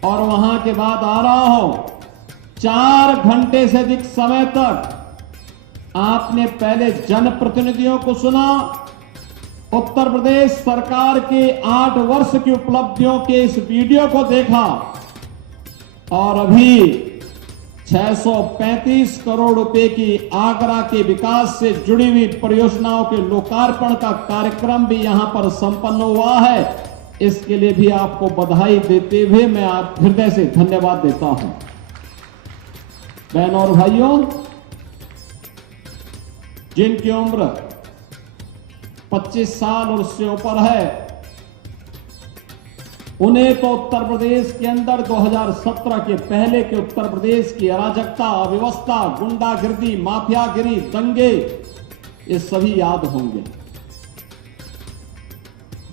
और वहां के बाद आ रहा हूं। 4 घंटे से अधिक समय तक आपने पहले जनप्रतिनिधियों को सुना, उत्तर प्रदेश सरकार के 8 वर्ष की उपलब्धियों के इस वीडियो को देखा और अभी 635 करोड़ रुपए की आगरा के विकास से जुड़ी हुई परियोजनाओं के लोकार्पण का कार्यक्रम भी यहां पर संपन्न हुआ है। इसके लिए भी आपको बधाई देते हुए मैं आप हृदय से धन्यवाद देता हूं। बहनों और भाइयों, जिनकी उम्र 25 साल और उससे ऊपर है उन्हें तो उत्तर प्रदेश के अंदर 2017 के पहले के उत्तर प्रदेश की अराजकता, अव्यवस्था, गुंडागिर्दी, माफियागिरी, दंगे ये सभी याद होंगे।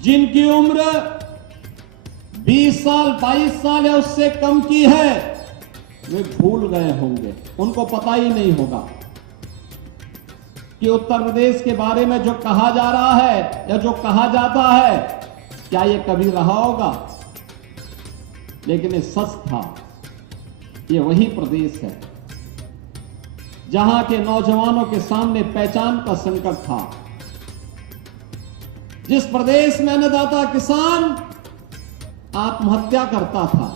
जिनकी उम्र 20 साल, 22 साल या उससे कम की है वे भूल गए होंगे, उनको पता ही नहीं होगा कि उत्तर प्रदेश के बारे में जो कहा जा रहा है या जो कहा जाता है क्या ये कभी रहा होगा। लेकिन ये सच था, ये वही प्रदेश है जहां के नौजवानों के सामने पहचान का संकट था, जिस प्रदेश में अन्नदाता किसान आत्महत्या करता था,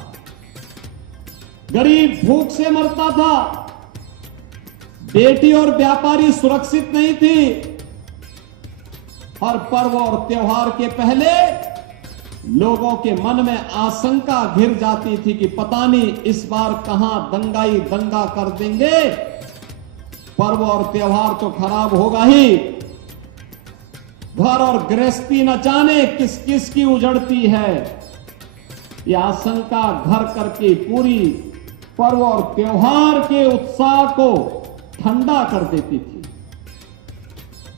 गरीब भूख से मरता था, बेटी और व्यापारी सुरक्षित नहीं थी। हर पर्व और त्योहार के पहले लोगों के मन में आशंका घिर जाती थी कि पता नहीं इस बार कहां दंगाई दंगा कर देंगे, पर्व और त्योहार तो खराब होगा ही, घर और गृहस्थी न जाने किस किस की उजड़ती है। यह आशंका घर करके पूरी पर्व और त्योहार के उत्साह को ठंडा कर देती थी।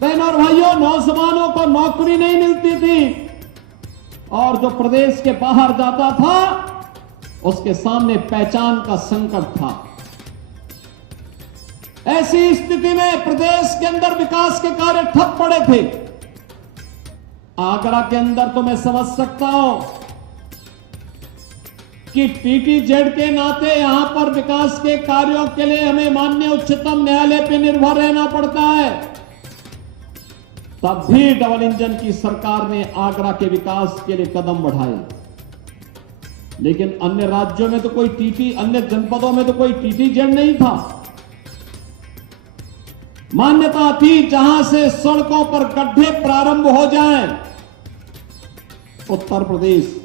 बहनों और भाइयों, नौजवानों को नौकरी नहीं मिलती थी और जो प्रदेश के बाहर जाता था उसके सामने पहचान का संकट था। ऐसी स्थिति में प्रदेश के अंदर विकास के कार्य ठप पड़े थे। आगरा के अंदर तो मैं समझ सकता हूं कि टीटीजेड के नाते यहां पर विकास के कार्यों के लिए हमें माननीय उच्चतम न्यायालय पर निर्भर रहना पड़ता है, तब भी डबल इंजन की सरकार ने आगरा के विकास के लिए कदम बढ़ाए। लेकिन अन्य राज्यों में तो कोई अन्य जनपदों में तो कोई टीटीजेड नहीं था। मान्यता थी जहां से सड़कों पर गड्ढे प्रारंभ हो जाएं, उत्तर प्रदेश,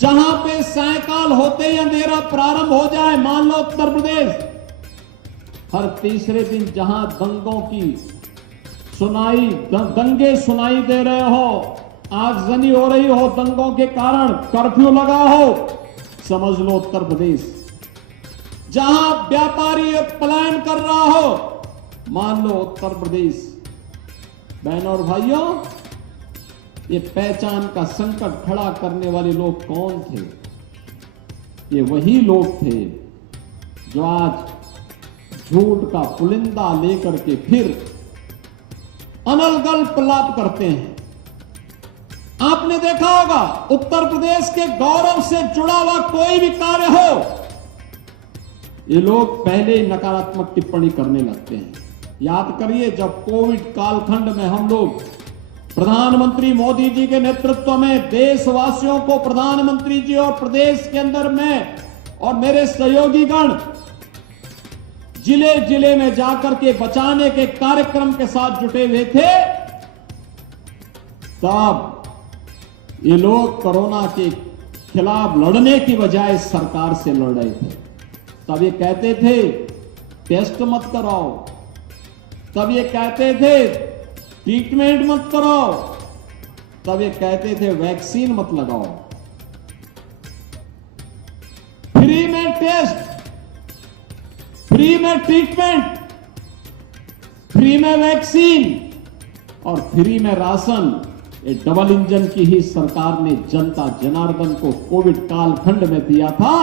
जहां पे सायकाल होते ही अंधेरा प्रारंभ हो जाए, मान लो उत्तर प्रदेश, हर तीसरे दिन जहां दंगों की दंगे सुनाई दे रहे हो, आगजनी हो रही हो दंगों के कारण, कर्फ्यू लगा हो, समझ लो उत्तर प्रदेश। जहां व्यापारी पलायन कर रहा हो, मान लो उत्तर प्रदेश। बहनों और भाइयों, ये पहचान का संकट खड़ा करने वाले लोग कौन थे? ये वही लोग थे जो आज झूठ का पुलिंदा लेकर के फिर अनलगल प्रलाप करते हैं। आपने देखा होगा, उत्तर प्रदेश के गौरव से जुड़ा हुआ कोई भी कार्य हो, ये लोग पहले ही नकारात्मक टिप्पणी करने लगते हैं। याद करिए, जब कोविड कालखंड में हम लोग प्रधानमंत्री मोदी जी के नेतृत्व में देशवासियों को, प्रधानमंत्री जी और प्रदेश के अंदर में और मेरे सहयोगीगण जिले जिले में जाकर के बचाने के कार्यक्रम के साथ जुटे हुए थे, तब ये लोग कोरोना के खिलाफ लड़ने की बजाय सरकार से लड़ रहे थे। तब ये कहते थे टेस्ट मत कराओ, तब ये कहते थे ट्रीटमेंट मत कराओ, तब ये कहते थे वैक्सीन मत लगाओ, फ्री में टेस्ट, फ्री में ट्रीटमेंट, फ्री में वैक्सीन और फ्री में राशन। ये डबल इंजन की ही सरकार ने जनता जनार्दन को कोविड कालखंड में दिया था।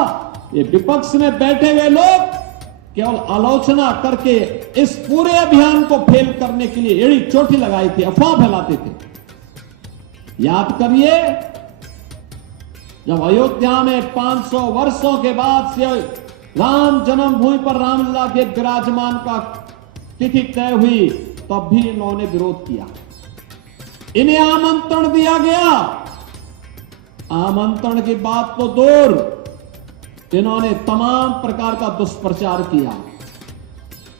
ये विपक्ष में बैठे हुए लोग केवल आलोचना करके इस पूरे अभियान को फेल करने के लिए एड़ी चोटी लगाई थी, अफवाह फैलाते थे। याद करिए, जब अयोध्या में 500 वर्षों के बाद से राम जन्मभूमि पर रामलला के विराजमान का तिथि तय हुई, तब भी इन्होंने विरोध किया। इन्हें आमंत्रण दिया गया, आमंत्रण की बात तो दूर, इन्होंने तमाम प्रकार का दुष्प्रचार किया।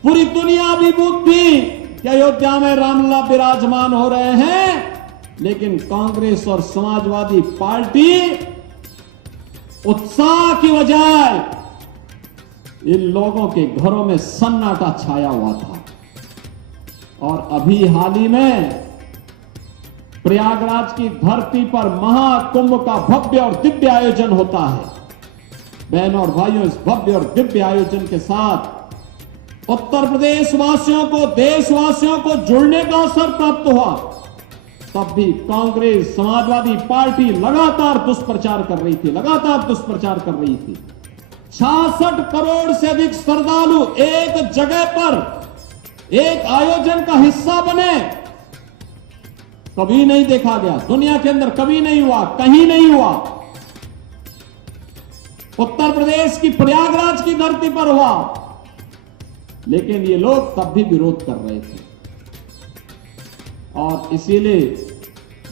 पूरी दुनिया अभिभूत थी कि अयोध्या में रामलला विराजमान हो रहे हैं, लेकिन कांग्रेस और समाजवादी पार्टी उत्साह की बजाय इन लोगों के घरों में सन्नाटा छाया हुआ था। और अभी हाल ही में प्रयागराज की धरती पर महाकुंभ का भव्य और दिव्य आयोजन होता है। बहनों और भाइयों, इस भव्य और दिव्य आयोजन के साथ उत्तर प्रदेश वासियों को, देशवासियों को जुड़ने का अवसर प्राप्त हुआ, तब भी कांग्रेस, समाजवादी पार्टी लगातार दुष्प्रचार कर रही थी, लगातार दुष्प्रचार कर रही थी। 66 करोड़ से अधिक श्रद्धालु एक जगह पर एक आयोजन का हिस्सा बने, कभी नहीं देखा गया, दुनिया के अंदर कभी नहीं हुआ, कहीं नहीं हुआ। उत्तर प्रदेश की प्रयागराज की धरती पर हुआ, लेकिन ये लोग तब भी विरोध कर रहे थे। और इसीलिए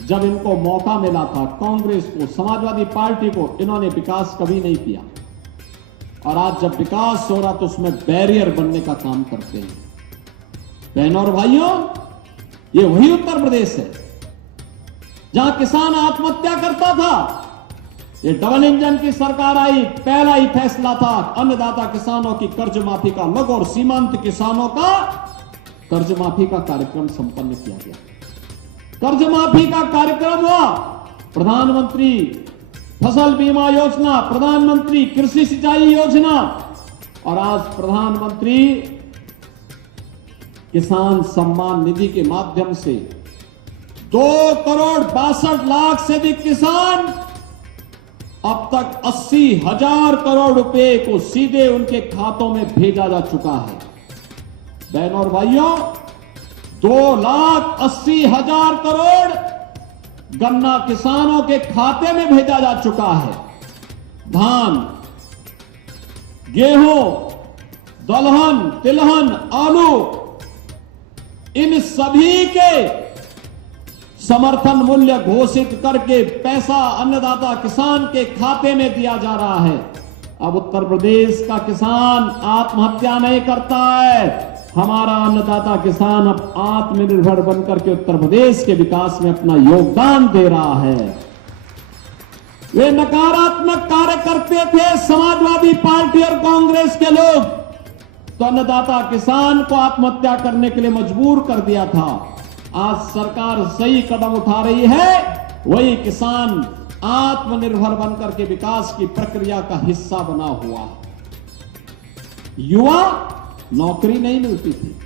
जब इनको मौका मिला था, कांग्रेस को, समाजवादी पार्टी को, इन्होंने विकास कभी नहीं किया। और आज जब विकास हो रहा तो उसमें बैरियर बनने का काम करते हैं। बहनों और भाइयों, ये वही उत्तर प्रदेश है जहां किसान आत्महत्या करता था। ये डबल इंजन की सरकार आई, पहला ही फैसला था अन्नदाता किसानों की कर्ज माफी का, लघु और सीमांत किसानों का कर्ज माफी का कार्यक्रम संपन्न किया गया। कर्ज माफी का कार्यक्रम हुआ, प्रधानमंत्री फसल बीमा योजना, प्रधानमंत्री कृषि सिंचाई योजना, और आज प्रधानमंत्री किसान सम्मान निधि के माध्यम से 2,62,00,000 से अधिक किसान अब तक 80,000 करोड़ रुपए को सीधे उनके खातों में भेजा जा चुका है। बहनों और भाइयों, 2,80,000 करोड़ गन्ना किसानों के खाते में भेजा जा चुका है। धान, गेहूं, दलहन, तिलहन, आलू, इन सभी के समर्थन मूल्य घोषित करके पैसा अन्नदाता किसान के खाते में दिया जा रहा है। अब उत्तर प्रदेश का किसान आत्महत्या नहीं करता है। हमारा अन्नदाता किसान अब आत्मनिर्भर बनकर के उत्तर प्रदेश के विकास में अपना योगदान दे रहा है। वे नकारात्मक कार्य करते थे समाजवादी पार्टी और कांग्रेस के लोग, तो अन्नदाता किसान को आत्महत्या करने के लिए मजबूर कर दिया था। आज सरकार सही कदम उठा रही है, वही किसान आत्मनिर्भर बनकर के विकास की प्रक्रिया का हिस्सा बना हुआ है। युवा नौकरी नहीं मिलती थी,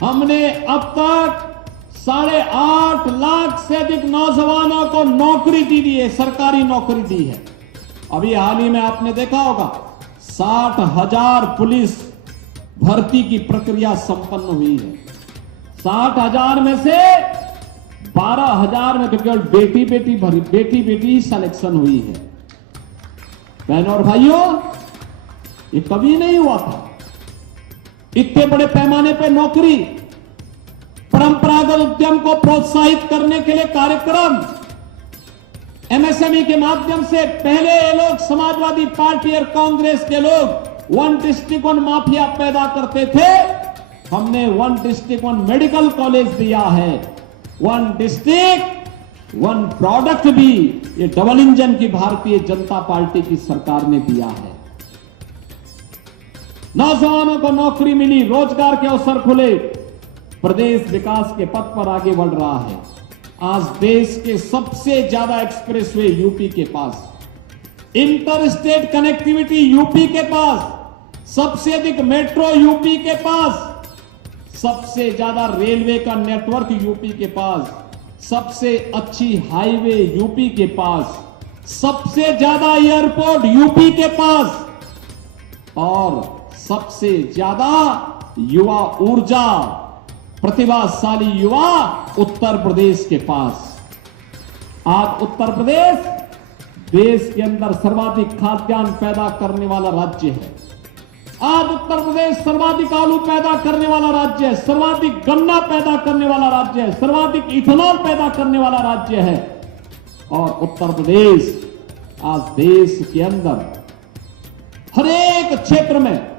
हमने अब तक 8.5 लाख से अधिक नौजवानों को नौकरी दी है, सरकारी नौकरी दी है। अभी हाल ही में आपने देखा होगा 60,000 पुलिस भर्ती की प्रक्रिया संपन्न हुई है। 60,000 में से 12,000 में तो केवल बेटी ही सिलेक्शन हुई है। बहनों और भाइयों, ये कभी नहीं हुआ था। इतने बड़े पैमाने पर नौकरी, परंपरागत उद्यम को प्रोत्साहित करने के लिए कार्यक्रम, एमएसएमई के माध्यम से पहले ये लोग समाजवादी पार्टी और कांग्रेस के लोग 1 डिस्ट्रिक्ट 1 माफिया पैदा करते थे। हमने 1 डिस्ट्रिक्ट 1 मेडिकल कॉलेज दिया है। 1 डिस्ट्रिक्ट 1 प्रोडक्ट भी ये डबल इंजन की भारतीय जनता पार्टी की सरकार ने दिया है। नौजवानों को नौकरी मिली, रोजगार के अवसर खुले, प्रदेश विकास के पथ पर आगे बढ़ रहा है। आज देश के सबसे ज्यादा एक्सप्रेसवे यूपी के पास, इंटर स्टेट कनेक्टिविटी यूपी के पास, सबसे अधिक मेट्रो यूपी के पास, सबसे ज्यादा रेलवे का नेटवर्क यूपी के पास, सबसे अच्छी हाईवे यूपी के पास, सबसे ज्यादा एयरपोर्ट यूपी के पास और सबसे ज्यादा युवा ऊर्जा, प्रतिभाशाली युवा उत्तर प्रदेश के पास। आज उत्तर प्रदेश देश के अंदर सर्वाधिक खाद्यान्न पैदा करने वाला राज्य है। आज उत्तर प्रदेश सर्वाधिक आलू पैदा करने वाला राज्य है, सर्वाधिक गन्ना पैदा करने वाला राज्य है, सर्वाधिक इथेनॉल पैदा करने वाला राज्य है। और उत्तर प्रदेश आज देश के अंदर हर एक क्षेत्र में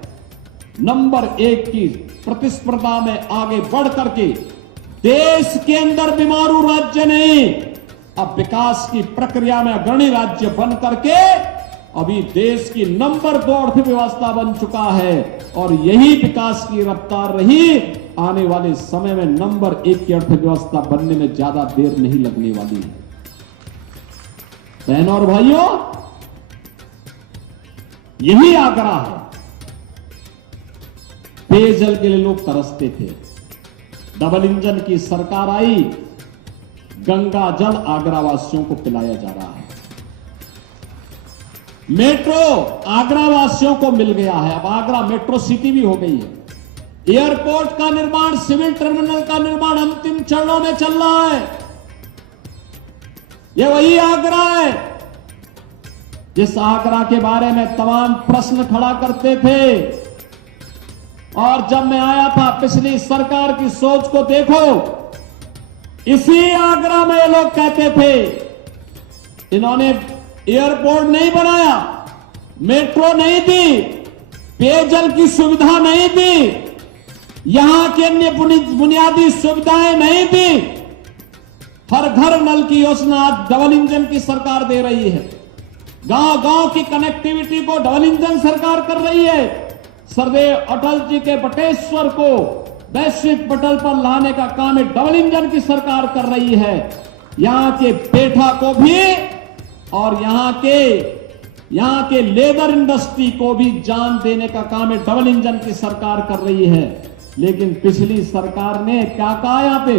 नंबर 1 की प्रतिस्पर्धा में आगे बढ़ करके देश के अंदर बीमारू राज्य नहीं, अब विकास की प्रक्रिया में अग्रणी राज्य बन करके अभी देश की नंबर 2 अर्थव्यवस्था बन चुका है। और यही विकास की रफ्तार रही, आने वाले समय में नंबर 1 की अर्थव्यवस्था बनने में ज्यादा देर नहीं लगने वाली है। बहनों और भाइयों, यही आगरा है। पेयजल के लिए लोग तरसते थे, डबल इंजन की सरकार आई, गंगा जल आगरा वासियों को पिलाया जा रहा है। मेट्रो आगरा वासियों को मिल गया है, अब आगरा मेट्रो सिटी भी हो गई है। एयरपोर्ट का निर्माण, सिविल टर्मिनल का निर्माण अंतिम चरणों में चल रहा है। यह वही आगरा है जिस आगरा के बारे में तमाम प्रश्न खड़ा करते थे। और जब मैं आया था, पिछली सरकार की सोच को देखो, इसी आगरा में ये लोग कहते थे इन्होंने एयरपोर्ट नहीं बनाया, मेट्रो नहीं दी, पेयजल की सुविधा नहीं दी, यहां के अन्य बुनियादी सुविधाएं नहीं दी। हर घर नल की योजना आज डबल इंजन की सरकार दे रही है। गांव गांव की कनेक्टिविटी को डबल इंजन सरकार कर रही है। सरदेव अटल जी के बटेश्वर को वैश्विक पटल पर लाने का काम डबल इंजन की सरकार कर रही है। यहां के पेठा को भी और यहां के लेदर इंडस्ट्री को भी जान देने का काम डबल इंजन की सरकार कर रही है। लेकिन पिछली सरकार ने क्या कहा, यहां पे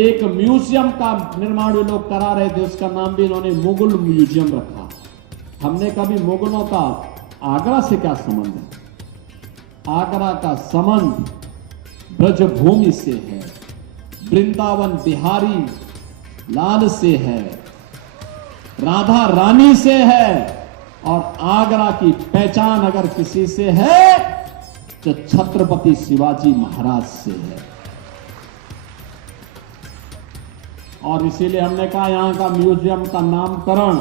एक म्यूजियम का निर्माण ये लोग करा रहे थे, उसका नाम भी इन्होंने मुगल म्यूजियम रखा। हमने कभी मुगलों का आगरा से क्या संबंध है? आगरा का संबंध ब्रजभूमि से है, वृंदावन बिहारी लाल से है, राधा रानी से है, और आगरा की पहचान अगर किसी से है तो छत्रपति शिवाजी महाराज से है। और इसीलिए हमने कहा यहां का म्यूजियम का नामकरण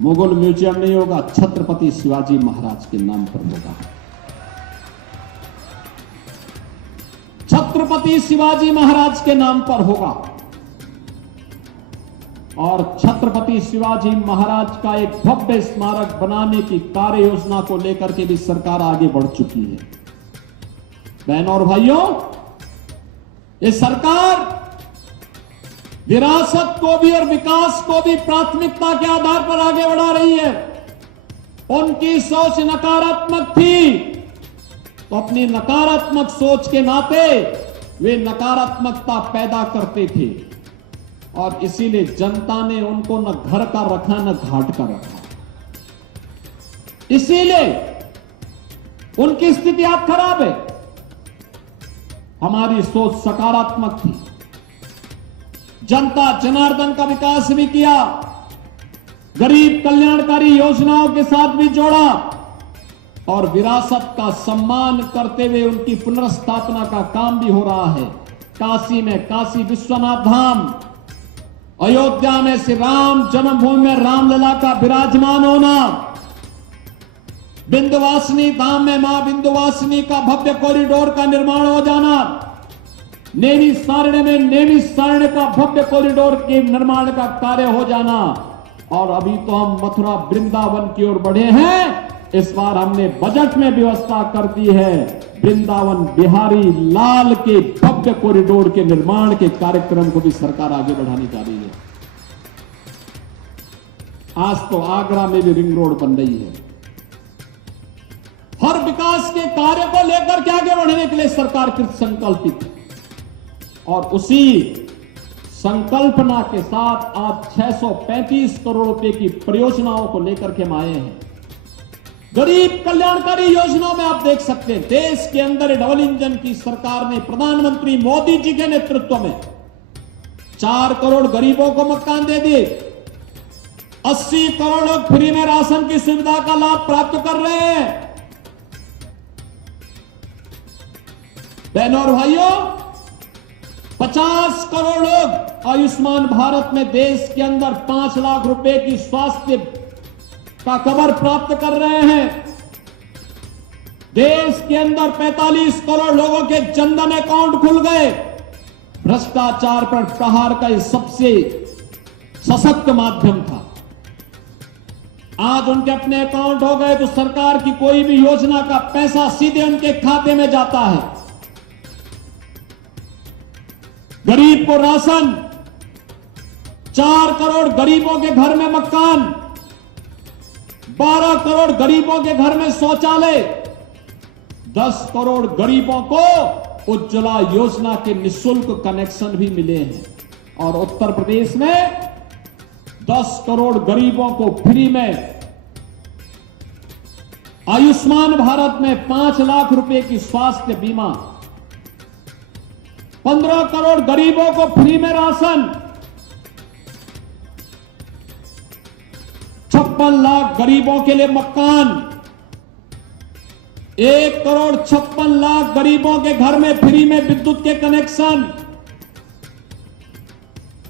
मुगल म्यूजियम नहीं होगा, छत्रपति शिवाजी महाराज के नाम पर होगा। छत्रपति शिवाजी महाराज के नाम पर होगा। और छत्रपति शिवाजी महाराज का एक भव्य स्मारक बनाने की कार्य योजना को लेकर के भी सरकार आगे बढ़ चुकी है। बहनों और भाइयों, ये सरकार विरासत को भी और विकास को भी प्राथमिकता के आधार पर आगे बढ़ा रही है। उनकी सोच नकारात्मक थी, तो अपनी नकारात्मक सोच के नाते वे नकारात्मकता पैदा करते थे, और इसीलिए जनता ने उनको न घर का रखा न घाट का रखा। इसीलिए उनकी स्थिति आज खराब है। हमारी सोच सकारात्मक थी। जनता जनार्दन का विकास भी किया, गरीब कल्याणकारी योजनाओं के साथ भी जोड़ा, और विरासत का सम्मान करते हुए उनकी पुनर्स्थापना का काम भी हो रहा है। काशी में काशी विश्वनाथ धाम, अयोध्या में श्री राम जन्मभूमि में रामलला का विराजमान होना, विंध्यवासिनी धाम में मां विंध्यवासिनी का भव्य कॉरिडोर का निर्माण हो जाना, नेमी सारण्य में नेमी सारण्य का भव्य कॉरिडोर के निर्माण का कार्य हो जाना, और अभी तो हम मथुरा वृंदावन की ओर बढ़े हैं। इस बार हमने बजट में व्यवस्था कर दी है वृंदावन बिहारी लाल के भव्य कॉरिडोर के निर्माण के कार्यक्रम को भी सरकार आगे बढ़ाने जा रही है। आज तो आगरा में भी रिंग रोड बन रही है। हर विकास के कार्य को लेकर के आगे बढ़ने के लिए सरकार कृत संकल्पित है, और उसी संकल्पना के साथ आज 635 करोड़ रुपए की परियोजनाओं को लेकर के हम आए हैं। गरीब कल्याणकारी योजनाओं में आप देख सकते हैं, देश के अंदर डबल इंजन की सरकार ने प्रधानमंत्री मोदी जी के नेतृत्व में 4 करोड़ गरीबों को मकान दे दिए, 80 करोड़ लोग फ्री में राशन की सुविधा का लाभ प्राप्त कर रहे हैं। बहनों और भाइयों, 50 करोड़ लोग आयुष्मान भारत में देश के अंदर 5 लाख रुपए की स्वास्थ्य का कवर प्राप्त कर रहे हैं। देश के अंदर 45 करोड़ लोगों के जनधन अकाउंट खुल गए। भ्रष्टाचार पर प्रहार का यह सबसे सशक्त माध्यम था। आज उनके अपने अकाउंट हो गए तो सरकार की कोई भी योजना का पैसा सीधे उनके खाते में जाता है। गरीब को राशन, 4 करोड़ गरीबों के घर में मकान, 12 करोड़ गरीबों के घर में शौचालय, 10 करोड़ गरीबों को उज्ज्वला योजना के निःशुल्क कनेक्शन भी मिले हैं। और उत्तर प्रदेश में 10 करोड़ गरीबों को फ्री में आयुष्मान भारत में 5 लाख रुपए की स्वास्थ्य बीमा, 15 करोड़ गरीबों को फ्री में राशन, 56 लाख गरीबों के लिए मकान, 1 करोड़ 56 लाख गरीबों के घर में फ्री में विद्युत के कनेक्शन,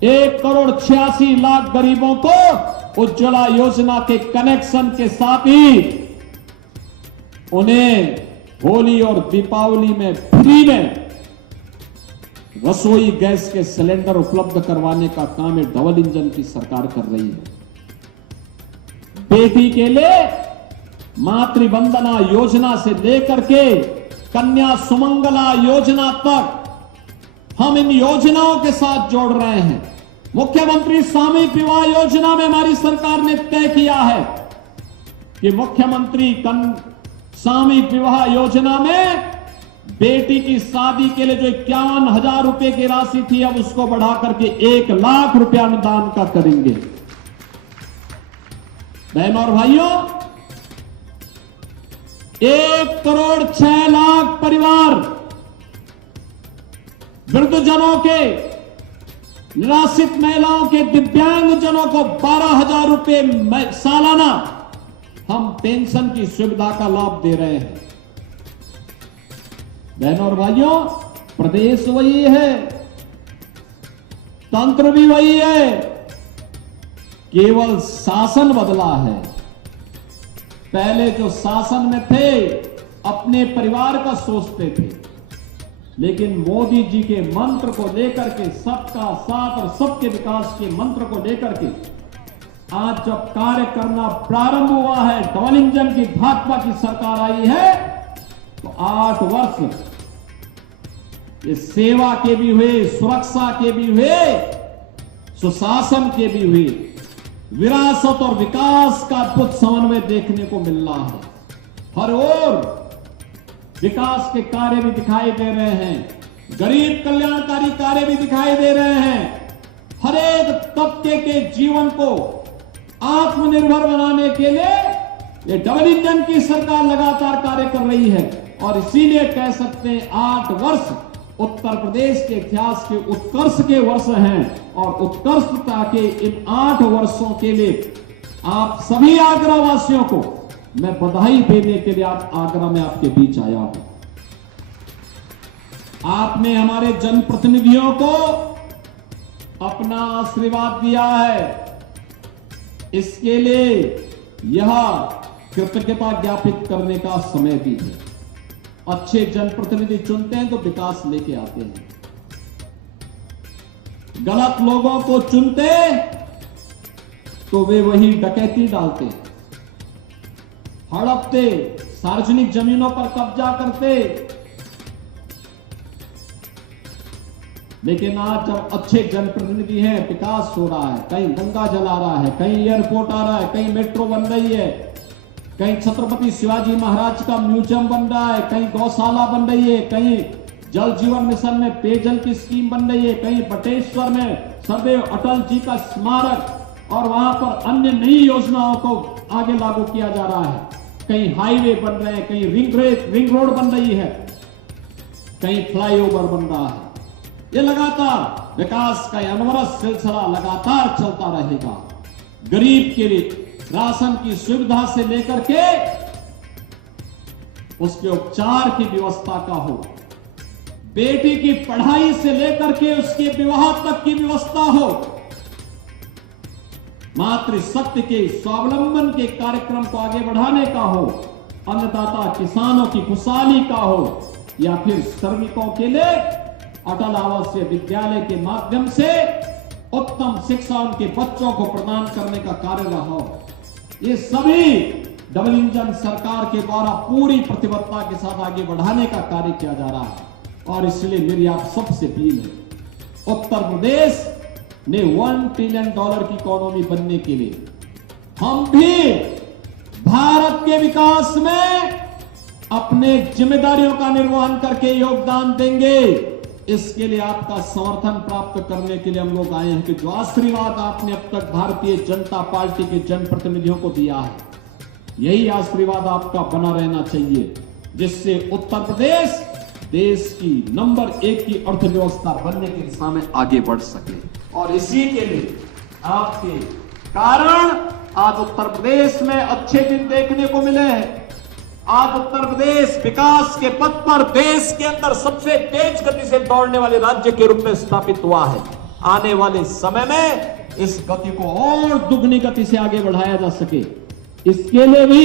1 करोड़ 86 लाख गरीबों को उज्ज्वला योजना के कनेक्शन के साथ ही उन्हें होली और दीपावली में फ्री में रसोई गैस के सिलेंडर उपलब्ध करवाने का काम डबल इंजन की सरकार कर रही है। बेटी के लिए मातृवंदना योजना से लेकर के कन्या सुमंगला योजना तक हम इन योजनाओं के साथ जोड़ रहे हैं। मुख्यमंत्री सामूहिक विवाह योजना में हमारी सरकार ने तय किया है कि मुख्यमंत्री सामूहिक विवाह योजना में बेटी की शादी के लिए जो 51,000 रुपए की राशि थी अब उसको बढ़ा करके 1 लाख रुपया अनुदान का करेंगे। बहनों और भाइयों, 1 करोड़ 6 लाख परिवार वृद्धजनों के निराश्रित महिलाओं के दिव्यांगजनों को 12,000 रुपए सालाना हम पेंशन की सुविधा का लाभ दे रहे हैं। बहनों और भाइयों, प्रदेश वही है, तंत्र भी वही है, केवल शासन बदला है। पहले जो शासन में थे अपने परिवार का सोचते थे, लेकिन मोदी जी के मंत्र को लेकर के, सबका साथ और सबके विकास के मंत्र को लेकर के आज जब कार्य करना प्रारंभ हुआ है, डबल इंजन की भाजपा की सरकार आई है, तो 8 वर्ष ये सेवा के भी हुए, सुरक्षा के भी हुए, सुशासन के भी हुए, विरासत और विकास का अद्भुत समन्वय देखने को मिल रहा है। हर ओर विकास के कार्य भी दिखाई दे रहे हैं, गरीब कल्याणकारी कार्य भी दिखाई दे रहे हैं। हर एक तबके के जीवन को आत्मनिर्भर बनाने के लिए ये डबल इंजन की सरकार लगातार कार्य कर रही है। और इसीलिए कह सकते हैं 8 वर्ष उत्तर प्रदेश के इतिहास के उत्कर्ष के वर्ष हैं। और उत्कर्षता के इन 8 वर्षों के लिए आप सभी आगरा वासियों को मैं बधाई देने के लिए आज आगरा में आपके बीच आया हूं। आपने हमारे जनप्रतिनिधियों को अपना आशीर्वाद दिया है, इसके लिए यह कृतज्ञता ज्ञापित करने का समय भी है। अच्छे जनप्रतिनिधि चुनते हैं तो विकास लेके आते हैं, गलत लोगों को चुनते तो वे वही डकैती डालते, हड़पते, सार्वजनिक जमीनों पर कब्जा करते। लेकिन आज जब अच्छे जनप्रतिनिधि हैं, विकास हो रहा है, कहीं गंगा जल आ रहा है, कहीं एयरपोर्ट आ रहा है, कहीं मेट्रो बन रही है, कहीं छत्रपति शिवाजी महाराज का म्यूजियम बन रहा है, कहीं गौशाला बन रही है, कहीं जल जीवन मिशन में पेयजल की स्कीम बन रही है, कहीं बटेश्वर में सदैव अटल जी का स्मारक और वहां पर अन्य नई योजनाओं को आगे लागू किया जा रहा है, कहीं हाईवे बन रहे हैं, कहीं रिंग रोड बन रही है, कहीं फ्लाईओवर बन रहा है। ये लगातार विकास का अनवरत सिलसिला लगातार चलता रहेगा। गरीब के लिए राशन की सुविधा से लेकर के उसके उपचार की व्यवस्था का हो, बेटी की पढ़ाई से लेकर के उसके विवाह तक की व्यवस्था हो, मातृशक्ति के स्वावलंबन के कार्यक्रम को आगे बढ़ाने का हो, अन्नदाता किसानों की खुशहाली का हो, या फिर श्रमिकों के लिए अटल आवासीय विद्यालय के माध्यम से उत्तम शिक्षा उनके बच्चों को प्रदान करने का कार्य रहा हो। ये सभी डबल इंजन सरकार के द्वारा पूरी प्रतिबद्धता के साथ आगे बढ़ाने का कार्य किया जा रहा है। और इसलिए मेरी आप सबसे अपील है, उत्तर प्रदेश ने $1 ट्रिलियन की इकोनॉमी बनने के लिए हम भी भारत के विकास में अपने जिम्मेदारियों का निर्वहन करके योगदान देंगे। इसके लिए आपका समर्थन प्राप्त करने के लिए हम लोग आए हैं कि जो आशीर्वाद आपने अब तक भारतीय जनता पार्टी के जनप्रतिनिधियों को दिया है, यही आशीर्वाद आपका बना रहना चाहिए, जिससे उत्तर प्रदेश देश की नंबर 1 की अर्थव्यवस्था बनने की दिशा में आगे बढ़ सके। और इसी के लिए आपके कारण आज उत्तर प्रदेश में अच्छे दिन देखने को मिले हैं। आज उत्तर प्रदेश विकास के पथ पर देश के अंदर सबसे तेज गति से दौड़ने वाले राज्य के रूप में स्थापित हुआ है। आने वाले समय में इस गति को और दुगनी गति से आगे बढ़ाया जा सके, इसके लिए भी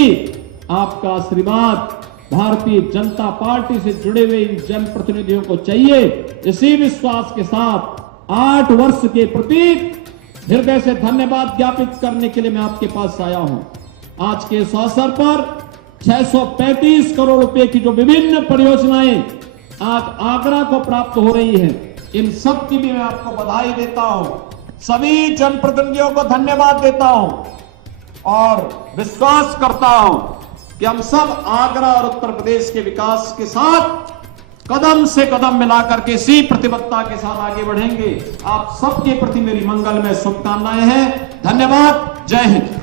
आपका आशीर्वाद भारतीय जनता पार्टी से जुड़े हुए इन जनप्रतिनिधियों को चाहिए। इसी विश्वास के साथ 8 वर्ष के प्रति हृदय से धन्यवाद ज्ञापित करने के लिए मैं आपके पास आया हूं। आज के इस अवसर पर 635 करोड़ रुपए की जो विभिन्न परियोजनाएं आज आगरा को प्राप्त हो रही हैं, इन सब की भी मैं आपको बधाई देता हूं, सभी जनप्रतिनिधियों को धन्यवाद देता हूं और विश्वास करता हूं कि हम सब आगरा और उत्तर प्रदेश के विकास के साथ कदम से कदम मिलाकर के इसी प्रतिबद्धता के साथ आगे बढ़ेंगे। आप सबके प्रति मेरी मंगलमय शुभकामनाएं हैं। धन्यवाद। जय हिंद।